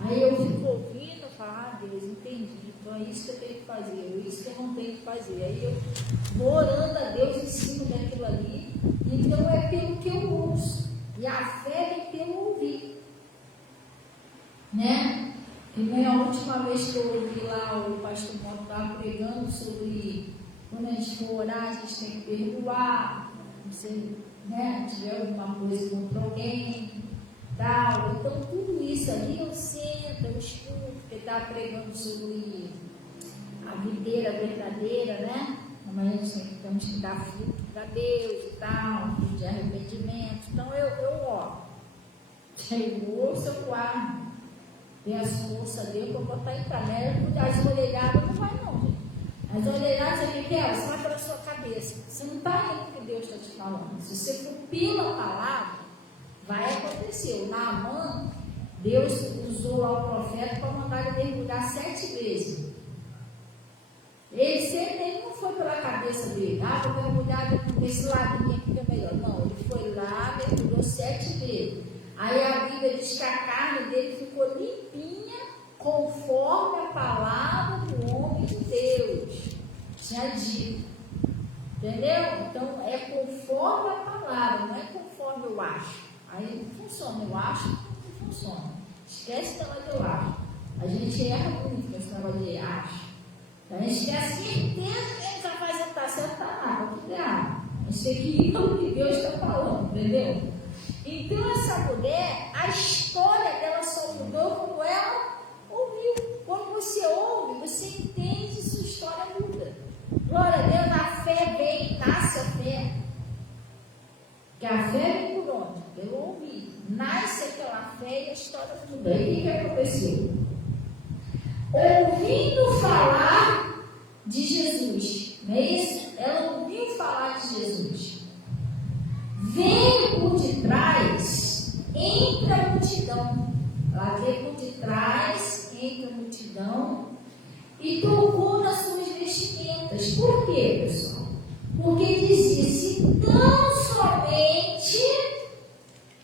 Aí eu fico ouvindo e falo, Deus, entendi, então é isso que eu tenho que fazer, é isso que eu não tenho que fazer. Aí eu vou orando a Deus em cima daquilo ali, então é pelo que eu ouço, e a fé é pelo ouvir, né? Que nem a última vez que eu ouvi lá, o pastor Moto estava pregando sobre quando a gente for orar, a gente tem que perdoar, se tiver alguma coisa contra alguém, tal. Então, tudo isso ali eu sento, eu escuto, porque está pregando sobre a videira verdadeira, né? Como a gente temos que dar fruto para Deus e tal, de arrependimento. Então, eu oro. Eu ouço, eu guardo. Peço força a Deus para botar em prática. As orelhadas não vai, não, gente. As orelhadas é que ela sai pela sua cabeça. Você não está indo o que Deus está te falando. Se você for pela palavra, vai acontecer. O Ele não foi pela cabeça dele, vou mergulhar nesse laguinho aqui que é melhor. Não, ele foi lá, mergulhou 7 vezes. Aí a Bíblia diz que a carne dele ficou limpinha, conforme a palavra do homem de Deus tinha dito. Entendeu? Então é conforme a palavra, não é conforme eu acho. Aí não funciona, eu acho, não funciona. Esquece o negócio de eu acho. A gente erra muito com esse negócio de acho. A gente tem a certeza que a gente vai fazer está certo, está errado, está tudo errado. A gente tem que ir pelo que Deus está falando, entendeu? Então essa mulher, a história dela só mudou quando ela ouviu. Quando você ouve, você entende, sua história muda. Glória a Deus, a fé vem, nasce a fé. Que a fé vem por onde? Pelo ouvir. Nasce aquela fé e a história muda. E o que aconteceu? Ouvindo falar de Jesus, não é isso? Ela ouviu falar de Jesus. Veio por detrás, entre a multidão. Ela veio por detrás, entre a multidão, e tocou nas suas vestimentas. Por quê, pessoal? Porque dizia: se tão somente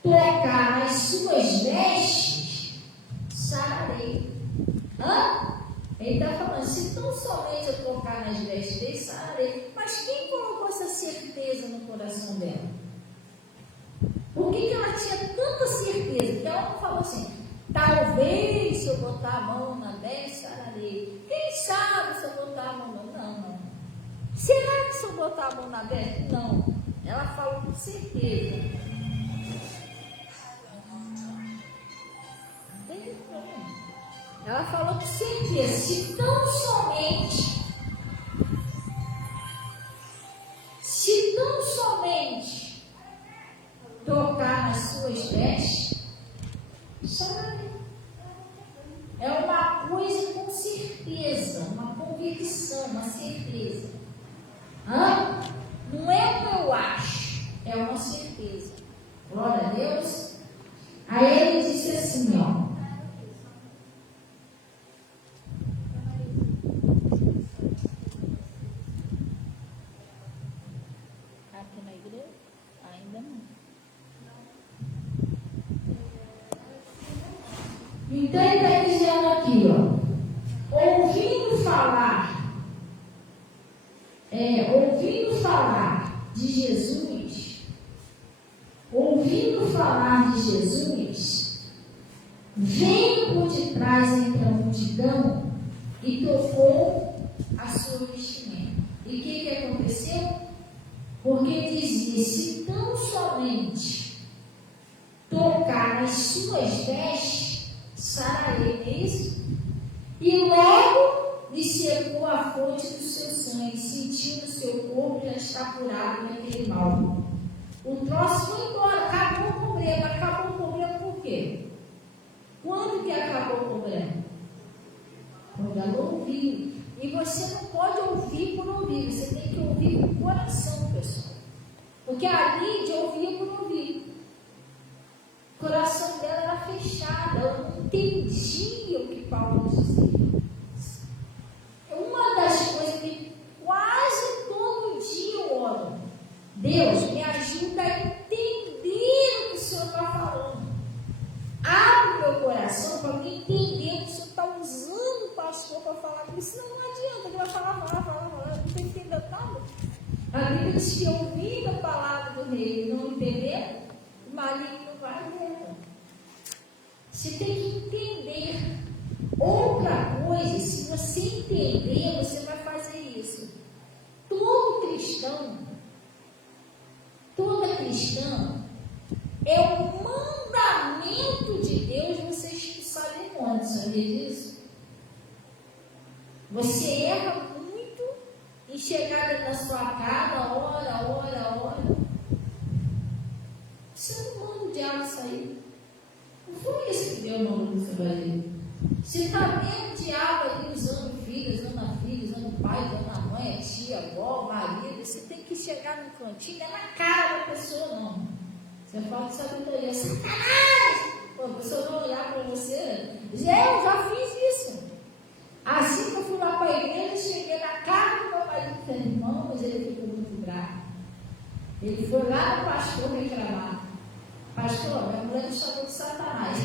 tocar nas suas vestes, sararei. Ele está falando: se tão somente eu tocar nas vestes dele, sararei. Mas quem colocou essa certeza no coração dela? Por que ela tinha tanta certeza? Que ela não falou assim: talvez se eu botar a mão na veste, sararei. Quem sabe se eu botar a mão na... Não. Será que se eu botar a mão na veste? Não. Ela falou com certeza. Ela falou com certeza: se tão somente tocar nas suas vestes, sararei. É uma coisa com certeza, uma convicção, uma certeza. Não é o que eu acho, é uma certeza. Glória a Deus. Aí ele disse assim, aqui na igreja? Ainda não. Então ele está dizendo aqui, ouvindo falar de Jesus, veio por detrás entre a multidão e tocou a sua vestimenta. E o que aconteceu? Porque dizia: se tão somente tocar nas suas vestes, sararei, é isso? E logo lhe secou a fonte do seu sangue, sentiu no seu corpo já está curado daquele mal. O troço foi embora, acabou o problema. Acabou o problema por quê? Quando que acabou o problema? Quando ela ouviu. E você não pode ouvir por ouvir, você tem que ouvir com o coração, pessoal. Porque a Lídia ouvia por ouvir. O coração dela era fechado, ela não entendia o que Paulo dizia. Uma das coisas que quase todo dia eu oro: Deus, me ajuda a entender o que o Senhor está falando. Abre meu coração para me entender o que o Senhor está usando o pastor para falar comigo. Senão não adianta, ele vai falar, não estou entendendo nada. A Bíblia diz que ouvindo a palavra do rei e não entender, o maligno vai ver. Você tem que entender. Outra coisa, se você entender, você vai fazer isso. Todo cristão, toda cristã, é um mandamento de Deus você expulsar demônios. Sabia disso? Você erra muito em chegar dentro da sua casa, ora. Você não manda o diabo sair. Não foi isso que Deus mandou você fazer. Você está vendo o diabo ali usando filhos, usando a filha, usando o pai, usando a mãe, a tia, a avó, o marido. Você tem que chegar no cantinho, não é na cara da pessoa, não. Você fala que sabedoria, Satanás! A pessoa vai olhar para você. Eu já fiz isso. Assim que eu fui lá para a igreja, cheguei na casa do meu marido, falei, irmão, mas ele ficou muito bravo. Ele foi lá no pastor reclamar. Pastor, minha mulher me chamou de Satanás.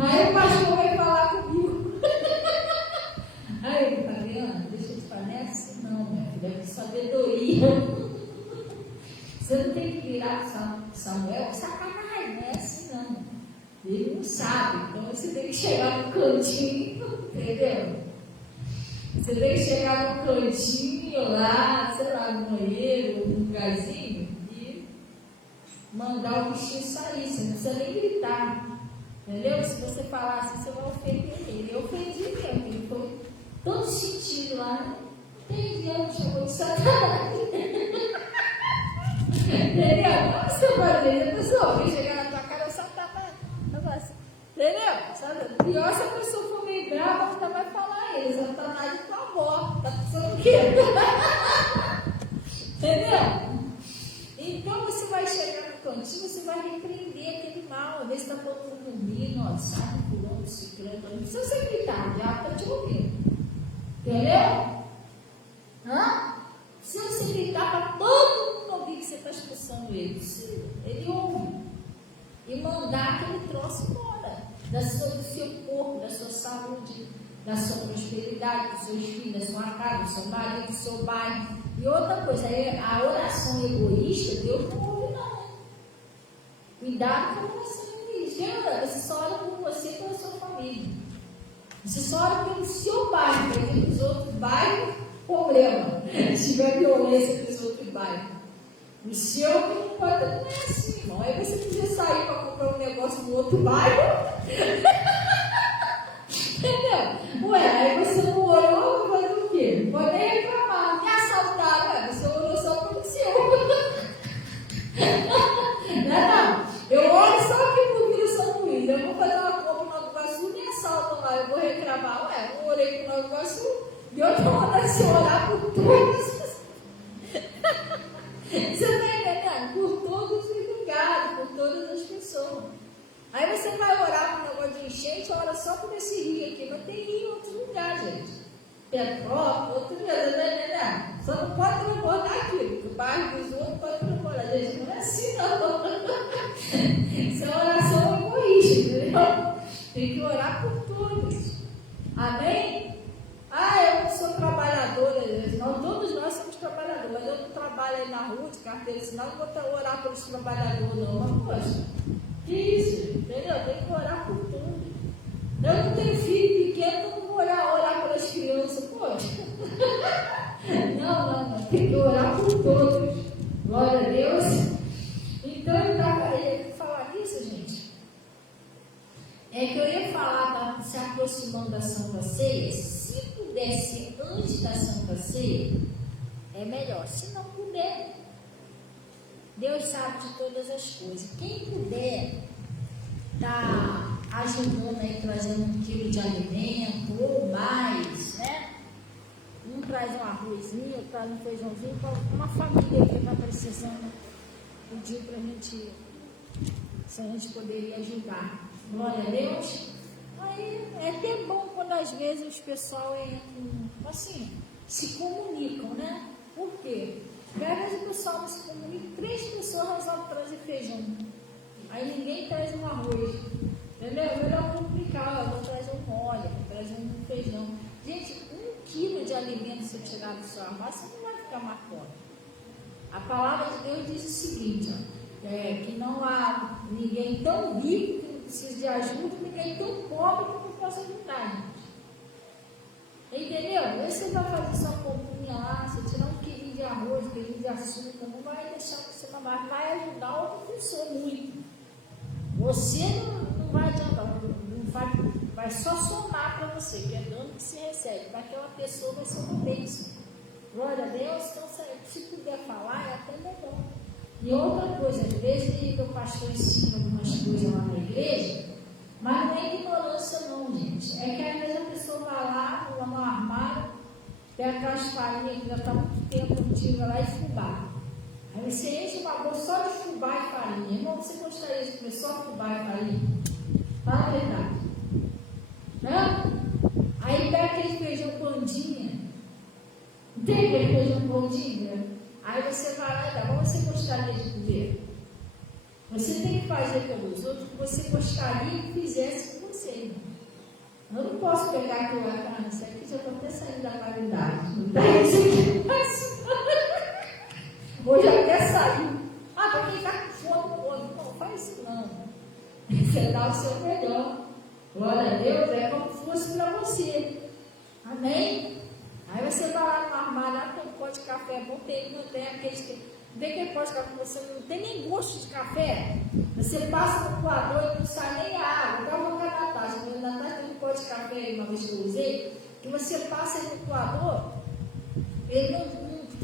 Aí o pastor veio falar comigo. Aí ele falou, Adriana, deixa eu te falar, não é assim não, minha filha, é sabedoria. Você não tem que virar para Samuel, sacanagem, não é assim não. Ele não sabe, então você tem que chegar no cantinho, entendeu? Você tem que chegar no cantinho lá, sei lá, no banheiro, no lugarzinho, e mandar o bichinho sair, você não precisa nem gritar. Entendeu? Se você falar assim, você vai ofender ele. Eu ofendi mesmo, ele foi todo sentido lá, né? Entendi, ela me chamou de Satanás. Entendeu? Como você fazer? A pessoa vem chegar na tua cara, Satanás. Entendeu? Pior se a pessoa for meio brava, nunca vai falar ele. Satanás de tua avó. Tá pensando o quê? Entendeu? Então você vai chegar no cantinho, você vai repreender aquele mal. Às vezes está todo mundo dormindo, ó, sabe, pulando, ciclando. Não precisa você gritar, o diabo está te ouvindo. Entendeu? Se você gritar para todo mundo ouvir que você está expulsando ele, ele ouve. E mandar aquele troço embora do seu corpo, da sua saúde, da sua prosperidade, dos seus filhos, da sua casa, do seu marido, do seu bairro. E outra coisa, a oração egoísta, Deus não ouve não. Cuidado com a oração egoísta. Você só ora por você e pela sua família. Você só ora pelo seu bairro, porque nos outros bairros, problema. Se tiver violência nos outros bairros. O seu não pode, não é assim, irmão. Aí você podia sair para comprar um negócio no outro bairro. Entendeu? Ué, aí você não orou, vai fazer o quê? Pode nem reclamar, me assaltar, você orou só pelo seu. Não. Eu oro só aqui no Vila São Luís. Eu vou fazer uma compra no Nova Iguaçu, me assaltam lá, eu vou reclamar. Ué, eu orei com o Nova Iguaçu, Deus não manda você orar por todas. Você está entendendo? Por todos os lugares, por todas as pessoas. Aí você vai orar por um negócio de enchente, ora só por esse rio aqui, mas tem rio em outros lugares, gente. Petrópolis, outro lugar, só não pode transbordar aqui, porque o bairro dos outros pode transbordar. Gente, não é assim não. Isso é oração egoísta, entendeu? Tem que orar por todos. Amém? Eu não sou trabalhadora, não, todos nós somos trabalhadores, mas eu não trabalho aí na rua de carteira, senão eu vou orar pelos trabalhadores, não, mas poxa. Que isso, entendeu? Tem que orar por tudo. Eu não tenho filho pequeno, não vou orar pelas crianças, poxa. Não, tem que orar por todos. Glória a Deus. Então, eu ia falar nisso, gente. É que eu ia falar, se aproximando da Santa Ceia, se puder ser antes da Santa Ceia, é melhor. Se não puder, Deus sabe de todas as coisas. Quem puder estar ajudando aí, trazendo 1 quilo de alimento ou mais, né? Um traz um arrozinho, outro traz um feijãozinho, para uma família que está precisando, pediu para a gente, se a gente poderia ajudar. Glória a Deus. Aí é até bom quando às vezes os pessoal assim, se comunicam, né? Por quê? Porque às vezes o pessoal não se comunica, 3 pessoas resolvem trazer feijão. Aí ninguém traz um arroz. Entendeu? É melhor complicar, vou trazer um molho, vou trazer um feijão. Gente, 1 quilo de alimento se tirar do seu armário, você não vai ficar marcando. A palavra de Deus diz o seguinte, que não há ninguém tão rico que não precisa de ajuda, ninguém tão pobre que não possa ajudar, gente. Entendeu? Aí você vai fazer sua comprinha lá, você tirar 1 quilinho de arroz, 1 quilinho de açúcar, não vai deixar você na barra, vai ajudar outra pessoa muito. Você não vai adiantar, vai só somar para você, que é dano que se recebe, para aquela pessoa vai ser uma bênção. Glória a Deus, então se puder falar, é até melhor. E outra coisa, às vezes o pastor ensina algumas coisas lá na igreja, mas não é ignorância não, gente. É que às vezes a pessoa vai lá no armário, pega aquelas farinhas que já está muito tempo antiga lá e fubá. Aí você enche uma bolsa só de fubá e farinha. Irmão, você gostaria de comer só fubá e farinha? Fala a verdade. né? Aí pega aquele feijão bandinha. Não tem aquele feijão bandinha? Aí você vai lá e dá, mas você gostaria de comer? Você tem que fazer pelos outros o que você gostaria que fizesse com você, irmão. Eu não posso pegar aquilo lá e falar, isso aqui já está até saindo da validade. Não está isso aqui, mas hoje até saiu. Ah, para quem está com fome, não faz isso não. Você dá o seu melhor. Glória a Deus, é como se fosse para você. Amém? Aí você vai lá no armário, lá tem um pó de café bom, tem aqueles que. Vê que pó de café, você não tem nem gosto de café. Você passa no coador e não sai nem a água. Dá uma cara na taça. Quando na taça tem um pó de café, uma vez que eu usei, que você passa no coador, ele não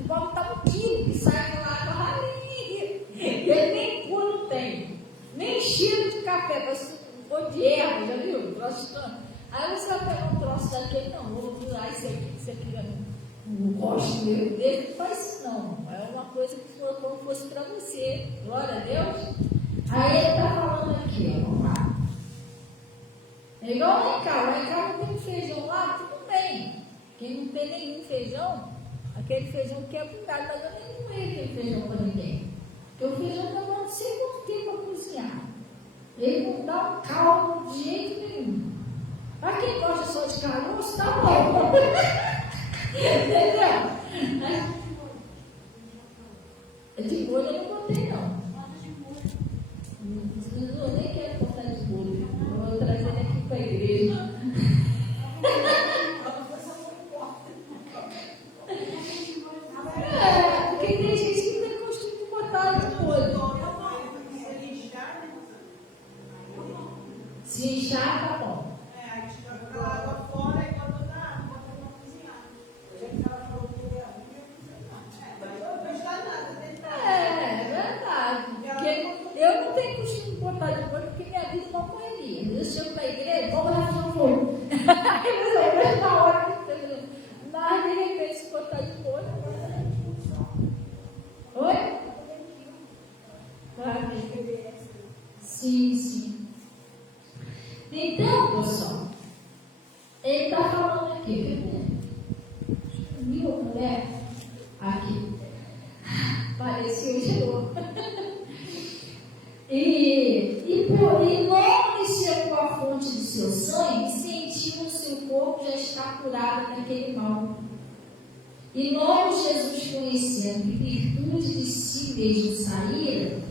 bota um quilo que sai aquela água ralinha. Ele nem cor não tem. Nem cheiro de café, parece um pó de erva, já viu? Aí você vai pegar um troço daquele, não, vou usar isso aqui não gosto mesmo dele, não faz isso não. É uma coisa que foi como fosse para você. Glória a Deus. Aí ele está falando aqui, ó, vamos lá. É igual lá em casa não tem feijão lá, tudo bem. Quem não tem nenhum feijão, aquele feijão que é cuidado, mas eu nem comer aquele feijão para ninguém. Porque o feijão demora não sei quanto tempo para cozinhar. Ele não dá um caldo de jeito nenhum. Para quem gosta só de caroço, tá bom. Entendeu? De molho eu não botei, não. Eu nem quero botar de molho. Eu vou trazer ele aqui para a igreja. Porque tem gente que não tem costume de botar de molho. Se inchar, tá bom. A gente vai jogar água fora e bota na água para cozinhar. A gente falou que eu ia cozinhar. Mas não custa nada. É verdade. Porque eu não tenho costume de botar de molho porque minha vida é uma correria. Eu chego na igreja, vamos lá no fogo. Aí você vai na hora que você. Mas de repente, se botar de molho. Oi? Claro. Sim. Então, pessoal, ele está falando aqui, viu a mulher? Aqui. Pareceu de novo. E logo chegou a fonte do seu sangue, sentiu o seu corpo já está curado daquele mal. E logo Jesus, conhecendo que virtude de si mesmo saíra,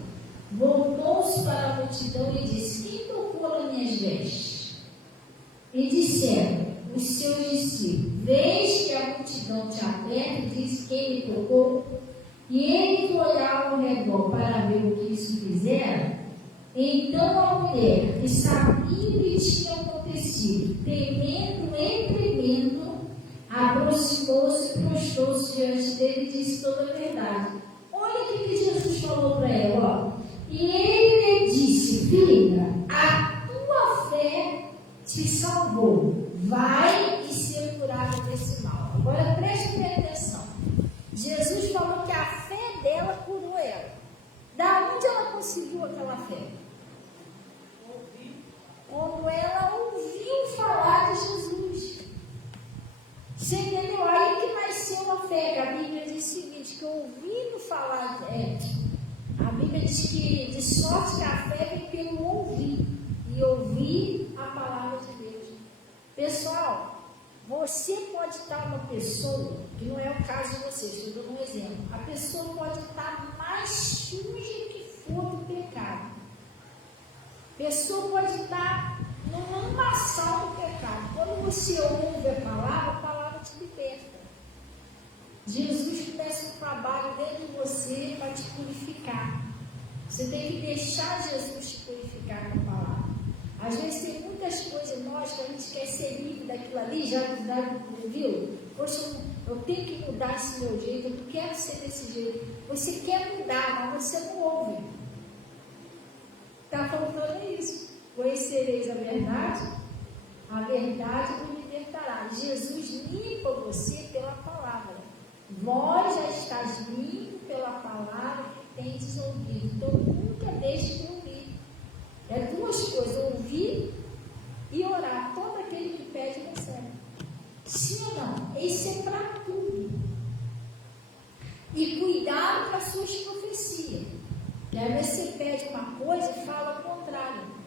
voltou-se para a multidão e disse: quem tocou nas minhas vestes? E disseram os seus discípulos: vês que a multidão te aperta e diz quem me tocou? E ele que olhava ao redor para ver o que isso fizera, então a mulher, que sabia o que tinha acontecido, temendo e tremendo, aproximou-se e prostou-se diante dele e disse toda a verdade. Olha o que Jesus falou para ela, ó. E ele lhe disse: filha, a tua fé te salvou. Vai e ser curada desse mal. Agora preste atenção. Jesus falou que a fé dela curou ela. Da onde ela conseguiu aquela fé? Quando ela ouviu falar de Jesus. Você entendeu? Aí que nasceu a fé. A Bíblia diz o seguinte: que ouvindo falar. A Bíblia diz que de sorte que a fé vem pelo ouvir. E ouvir a palavra de Deus. Pessoal, você pode estar uma pessoa, que não é o caso de vocês, estou dando um exemplo. A pessoa pode estar mais suja que for do pecado. A pessoa pode estar num lamaçal do pecado. Quando você ouve a palavra te liberta. Jesus começa um trabalho dentro de você para te purificar. Você tem que deixar Jesus te purificar com a palavra. Às vezes tem muitas coisas nós que a gente quer ser livre daquilo ali, já viu? Poxa, eu tenho que mudar esse meu jeito, eu não quero ser desse jeito. Você quer mudar, mas você não ouve. Está faltando isso. Conhecereis a verdade vos libertará. Jesus limpa você pela palavra. Vós já estás limpo pela palavra que tendes ouvido. Então nunca deixe de ouvir. É duas coisas: ouvir e orar. Todo aquele que sim ou não? Esse é para tudo. E cuidado com as suas profecias. Que às vezes você pede uma coisa e fala o contrário.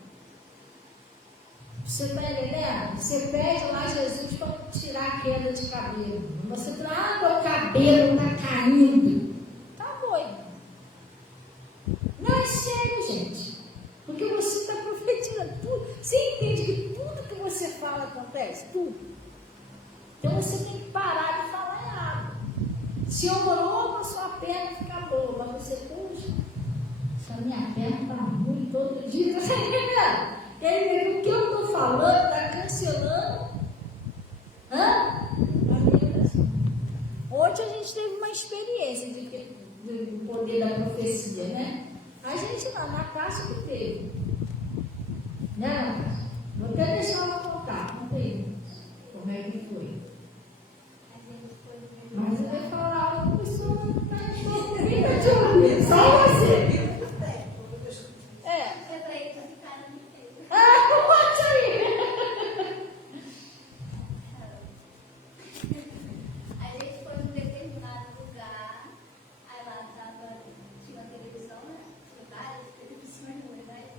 Você está entendendo? Você pede lá Jesus para tirar a queda de cabelo. Você fala, meu cabelo está caindo. Tá doido. Não é sério, gente. Porque você está profetizando tudo. Você entende que tudo que você fala acontece? Tudo. Então você tem que parar de falar errado. Se orou para sua perna ficar boa, mas você, puxa, essa minha perna está ruim todo dia. Você entendeu? O que eu estou falando está cancelando. Ontem a gente teve uma experiência do poder da profecia, né? A gente lá na casa que teve. Né, Natasha? Vou até deixar ela contar. Conta aí. Como é que foi? Mas eu vou falar, a pessoa não está entendendo. Só você. Bote aí. A gente foi num determinado lugar, aí lá tinha uma televisão, né? Tinha várias televisões, na verdade.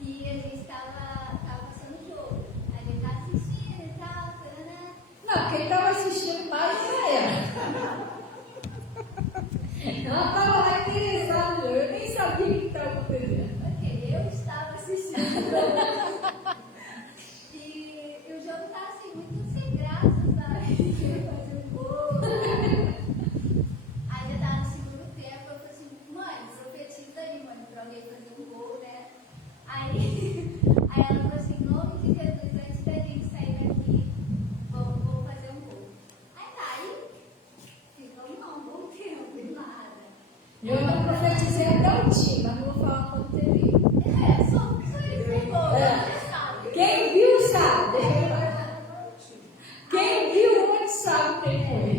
E a gente estava passando o jogo. A gente estava assistindo e tal, né? Não, quem estava assistindo mais era ela. Ela estava lá interessada, eu nem sabia o que estava acontecendo. Porque eu estava assistindo. E o jogo estava assim, muito sem graça, sabe? Fazer um gol. Aí já estava no segundo tempo, eu falei assim, mãe, profetiza aí, mãe, para alguém fazer um gol, né? Aí ela falou assim, em nome de Jesus, antes da gente sair daqui, vou fazer um gol. Aí tá, aí ficou não, bom tempo, e nada. Eu não profetizei até o time, mas não vou falar quando teve. Só ele pegou, você sabe. Quem viu sabe. Quem viu onde sabe quem foi.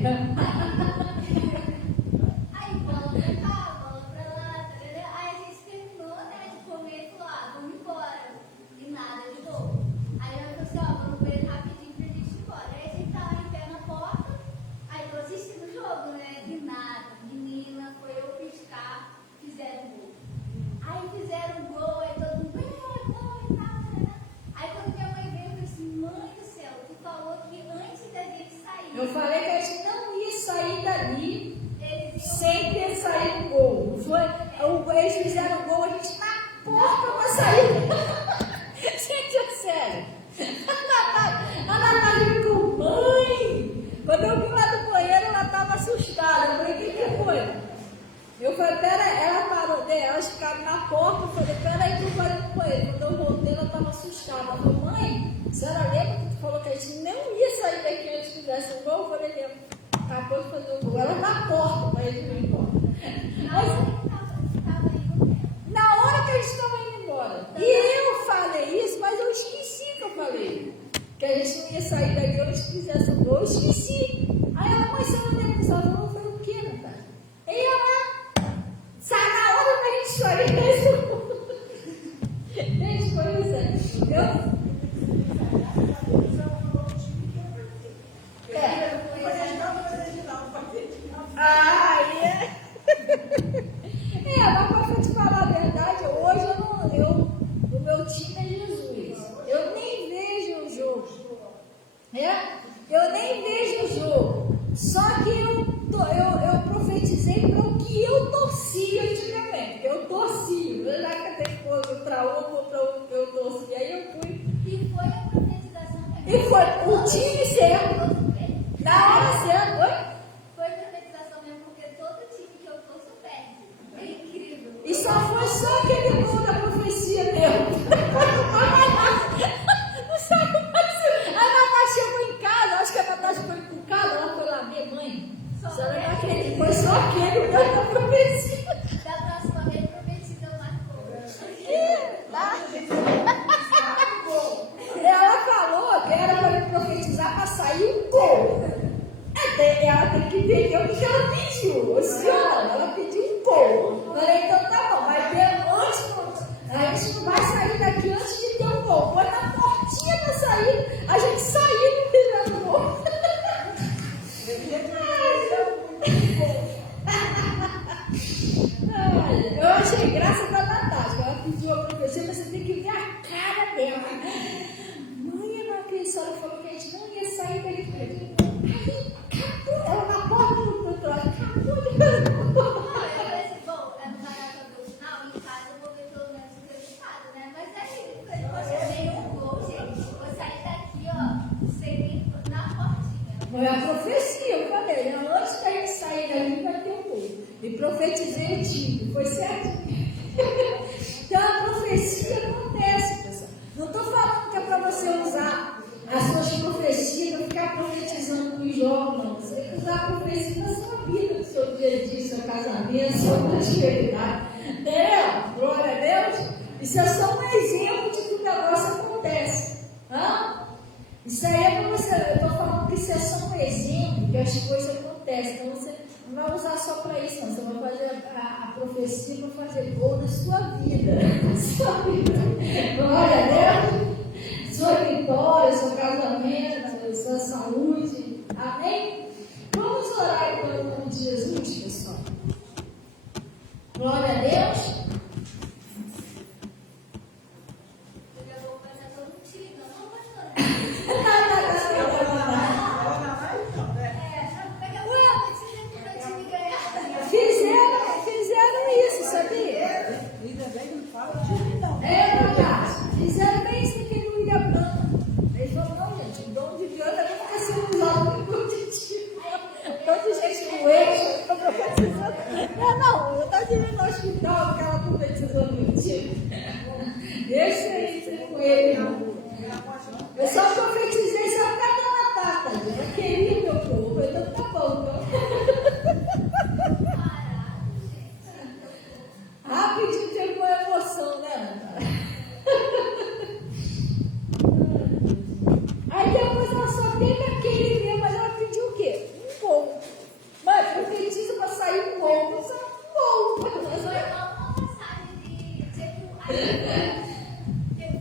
Aí bola pra cá, bola pra lá, tarará. Aí a gente terminou, né, de comer e falou, vamos embora. E nada de novo. Aí ela falou assim, vamos ver rapidinho pra gente ir embora. Aí a gente tava em pé na porta, aí tô assistindo o jogo, né, e nada. Menina, foi eu piscar, fizeram um gol. Aí fizeram um gol, aí todo mundo, gol e tal, tarará. Aí quando minha mãe veio, eu falei assim, mãe do céu, tu falou que antes da gente sair, Eu falei que a gente não ia sair dali eles iam... sem ter saído o gol. Não foi? Eles fizeram o gol, a gente na porta para sair. Gente, é sério. A Natália ficou, mãe. Quando eu vim lá do banheiro, ela estava assustada. Eu falei, o que foi? Eu falei, peraí, ela parou, elas ficaram na porta, eu falei, peraí, tu vai no banheiro. Quando eu voltei, ela estava assustada. Ela falou, mãe, a senhora lembra que tu falou que a gente não ia sair daqui antes que fizesse o gol? Eu falei, lembro. Acabou de fazer o gol. Ela na porta para ele ir embora. Na hora que a gente estava indo embora. E eu falei isso, mas eu esqueci que eu falei. Que a gente não ia sair daqui antes que fizesse o gol. Eu esqueci. Aí ela, mãe, você não lembra disso? Ela falou, eu falei, o quê, Natália? E ela, sai na hora da gente sair desse gol. Gente, foi isso. Entendeu? Mas pra te falar a verdade, hoje o meu time é Jesus. Eu nem vejo o jogo. Eu nem vejo o jogo. Só que eu profetizei para o que eu torcia antigamente. Eu torcia. Eu já catei para um ou para outro que eu torcia. Aí eu fui. E foi a profetização mesmo. E foi o time certo. Na hora certa, oi? Foi a profetização mesmo, porque todo time que eu torço perde. É incrível. E só foi só aquele gol da profecia mesmo. Não sabe mais. A Natasha chegou em casa, acho que a Natasha foi por casa, ela foi lá ver, mãe. Foi só aquele gol da profecia. Da próxima vez prometida eu marco. Ela falou que era para me profetizar para sair um gol. Ela tem que entender o que ela pediu. Senhora, ela pediu um gol. Falei, então tá bom, mas a gente não vai sair daqui antes de ter um gol. Foi na portinha da saída, a gente saiu e fizemos gol. Foi a profecia, eu falei, né? Antes da gente sair dali vai ter um povo. E profetizei tipo, foi certo? Então a profecia acontece, pessoal. Não estou falando que é para você usar as suas profecias para ficar profetizando nos jogos, não. Você tem que usar a profecia na sua vida, no seu dia a dia, no seu casamento, sua prosperidade. Entendeu? Glória a Deus. Isso é só um exemplo de que o negócio acontece. Hã? Isso aí é para você. Eu estou falando que isso é só um exemplo que as coisas acontecem. Então você não vai usar só para isso, não. Você vai fazer a profecia para fazer gol na sua vida. Na sua vida. Glória a Deus. Sua vitória, seu casamento, sua saúde. Amém? Vamos orar pelo nome de Jesus, pessoal. Glória a Deus. Fizeram isso, sabia? Fizeram bem isso naquele William Branco. Ele falou, não, gente, o dom de Deus não fica sendo usado no positivo. Tanta gente com eixo, eu profetizando. Não, eu estou dizendo no hospital que ela profetizou positivo. Deixa aí com ele, não. Eu só profetizei só por causa da batata. Eu queria meu povo, então tá bom, então. Rapidinho teve uma emoção, né, Ana? Aí depois ela só teve aquele mesmo, mas ela pediu o quê? Um gol. Mas profetiza para sair um gol, só um gol. Foi uma passagem de que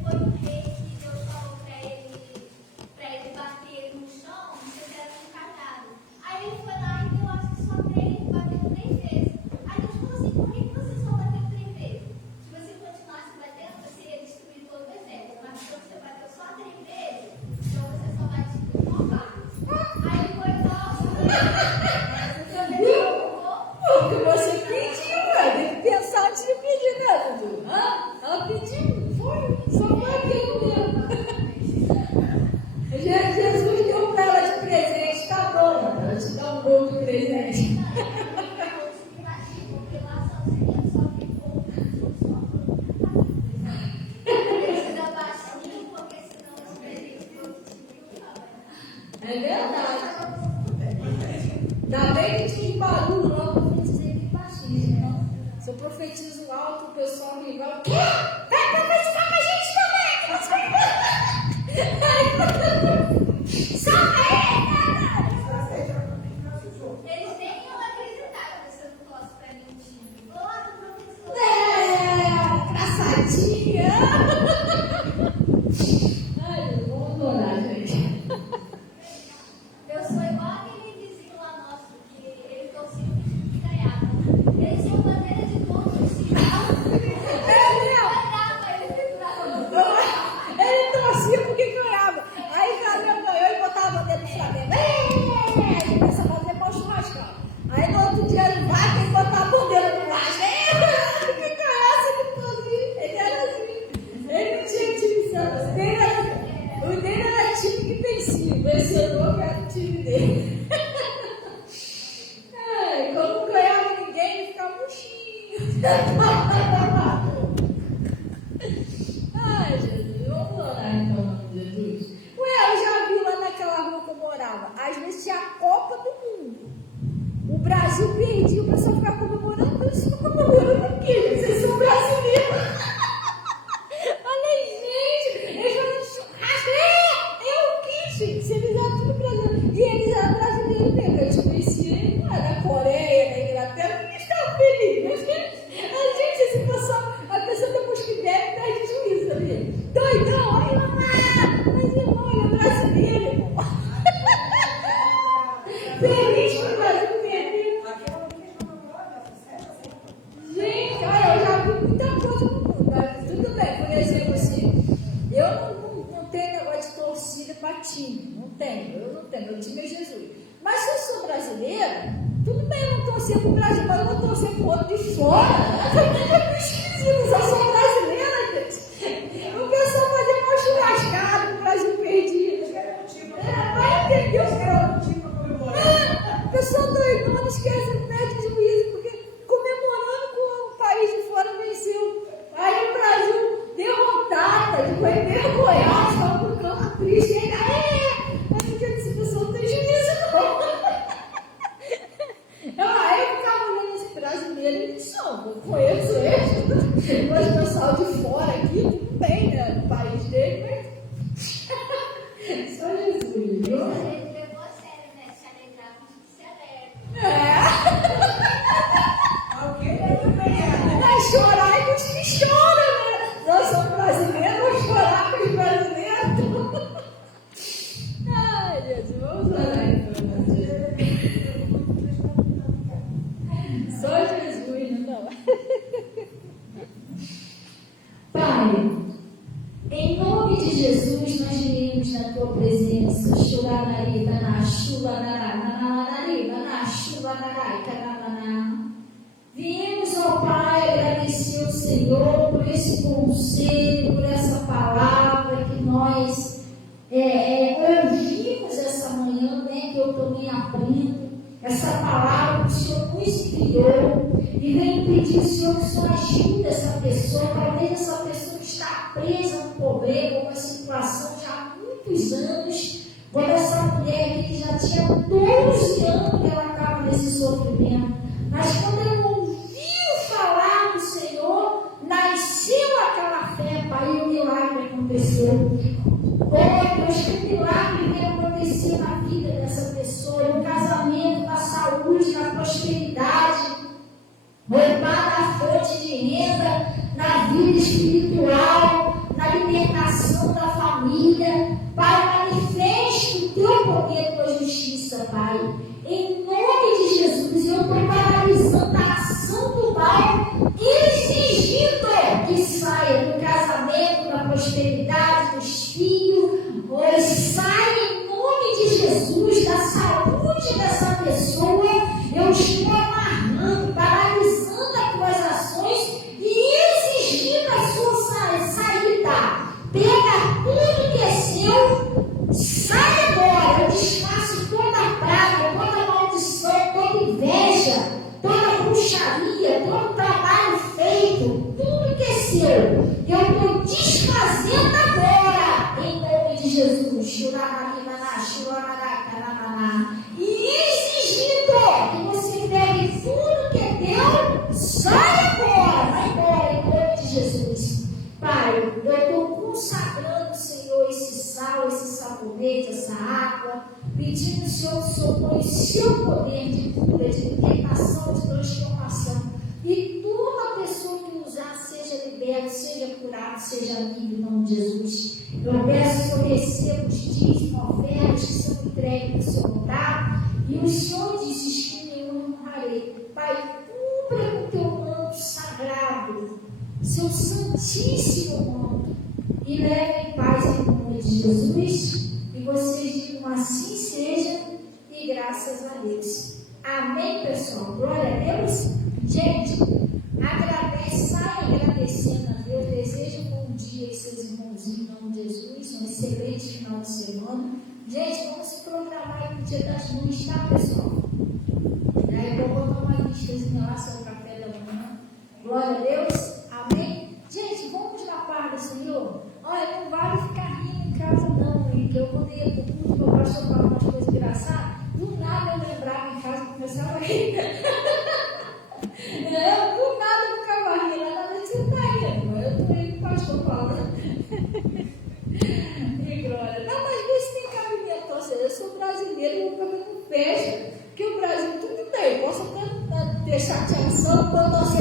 foi um rei que Deus falou para ele bater no chão, porque era um cajado. Aí ele foi lá e deu, acho que só bateu 3 vezes. Aí Deus falou assim, por que você só bateu 3 vezes? Se você continuasse batendo, você ia destruir todo o exército. Mas se você bateu só 3 vezes, então você só vai destruir uma parte. Aí foi, nossa, O que você pediu, tem que pensar antes de pedir, né, Dudu? Ela pediu, só foi aquilo mesmo. Jesus deu para ela de presente, tá bom, ela te dá um gol de presente. É verdade. Ainda bem que tinha barulho lá, eu profetizei bem baixinho, não? Se eu profetizo alto, o pessoal me vai. Vai profetizar pra gente também! Salva ele! Eles nem iam acreditar que você não fosse para mentir. Glória ao professor. Engraçadinha! Ai, vamos orar, gente. Eu sou igual aquele vizinho lá nosso, que ele torcia o time que ganhava. Ele tinha bandeira de gol, torcia. Ele torcia porque ganhava. Aí o Flamengo ganhou e botava a bandeira do Flamengo. Ele começa a fazer para o churrascão. Aí no outro dia ele vai ter que botar a bandeira do Vasco. Que ganhasse ele fazia. Ele era assim. Ele não tinha time santo. O dele era time que vencia. O vencedor era o time dele. Como não ganhava ninguém, ele ficava murchinho. Ai, Jesus, vamos orar então, em nome de Jesus. Ué, eu já vi lá naquela rua que eu morava. Às vezes tinha a Copa do Mundo. O Brasil perdia, o pessoal ficava comemorando. Eles ficam comemorando o quê? Vocês são brasileiros. Falei, gente, eles falam churrasco. É o quê, gente? Se eles eram tudo brasileiro. E eles eram brasileiros mesmo. Eu te conheci da Coreia, da Inglaterra. Eles estavam felizes. A gente, esse pessoal, a pessoa depois que bebe, perde juízo ali. Doidão, olha lá. Mas irmão, ele é brasileiro, irmão. Feliz que o Brasil perdeu. Gente, olha, eu já vi muita coisa no mundo. Mas tudo bem, por exemplo, assim, eu não tenho negócio de torcida para time. Não tenho, eu não tenho. Meu time é Jesus. Mas se eu sou brasileira, tudo bem eu não torcer para o Brasil, mas eu vou torcer para o outro de fora. Eu sou brasileira, gente. O pessoal fazia uma churrascada, o Brasil perdido. Vai entender o que eu não esquece, não perde o juízo, porque comemorando com o país de fora venceu. Aí o Brasil derrotada, foi envergonhado, estava por campo triste, e ainda mas não quer dizer que essa pessoa não tem juízo, não. Aí eu ficava olhando esse brasileiro e disse, não, eu conheço ele, mas o pessoal de fora aqui, tudo bem, né, no país dele, mas só Jesus, viu? Ele levou a sério, né? Se alegrar com o que se alegra. Alguém também é. Vai chorar com os que choram, né? Nós somos brasileiros, vamos chorar com os brasileiros. Ai, Jesus, vamos orar então, só Jesus, não. Pai, em nome de Jesus, nós viemos na tua presença. Viemos, ó Pai, agradecer ao Senhor por esse conselho, por essa palavra que nós ouvimos essa manhã, né, que eu também aprendo. Essa palavra que o Senhor nos criou e vem pedir ao Senhor que o Senhor ajude essa pessoa. Talvez essa pessoa está presa num problema, uma situação já há muitos anos, quando essa mulher aqui que já tinha 12 anos que ela estava nesse sofrimento. Mas quando ela ouviu falar do Senhor, nasceu aquela fé, Pai, e o milagre aconteceu. Oh Deus, que milagre veio acontecer na vida dessa pessoa, no casamento, na saúde, na prosperidade, na fonte de renda, na vida espiritual, na libertação da família. Pai, manifeste o teu poder e a tua justiça, Pai. Em nome de Jesus, eu estou paralisando a ação do mal, exigindo que saia do casamento, da prosperidade, dos filhos, ou saia em nome de Jesus, da saúde dessa pessoa. Eu estou amarrando, paralisando as tuas ações e exigindo a sua saída. Pega tudo que é seu, sai agora. Eu desfaço toda a praga, toda maldição, toda inveja, toda bruxaria, todo trabalho feito, tudo que é seu. Eu estou desfazendo agora, em nome de Jesus. E exigindo que você pegue tudo que é teu, sai agora, vai embora, em nome de Jesus. Pai, eu estou consagrando, Senhor, esse sal, esse sabonete, essa água, pedindo ao Senhor que o Senhor põe o seu poder de cura, de libertação, de transformação. E toda pessoa que usar seja liberta, seja curada, seja livre, em nome de Jesus. Eu peço que o Senhor receba os dízimos, ofertas que são entregues no seu altar. E o Senhor disse que nenhum honrarei. Pai, cubra com teu manto sagrado, seu santíssimo manto, e leve em paz em nome de Jesus. E vocês digam assim seja, e graças a Deus. Amém, pessoal? Glória a Deus. Gente, sai agradecendo a Deus. Desejo um bom dia aos seus irmãozinhos em nome de Jesus. Um excelente final de semana. Gente, vamos se programar aí no Dia das Mães, tá, pessoal? Aí eu vou botar uma listazinha lá sobre o café da manhã. Glória a Deus. Amém? Gente, vamos na paz do Senhor. Olha, não vale ficar rindo em casa não, hein? Que eu poderia ir pro culto, meu pastor falar umas coisas engraçadas. Do nada eu lembrava em casa e começava a rir. Do nada eu ficava rindo. Nada disso você tá rindo. Eu estou aí com o pastor falando. E glória. Não, mas vê se tem cabimento. Ou seja, eu sou brasileiro, eu vou fazer um festa. Porque o Brasil tudo tem. Posso até ter chateação quando você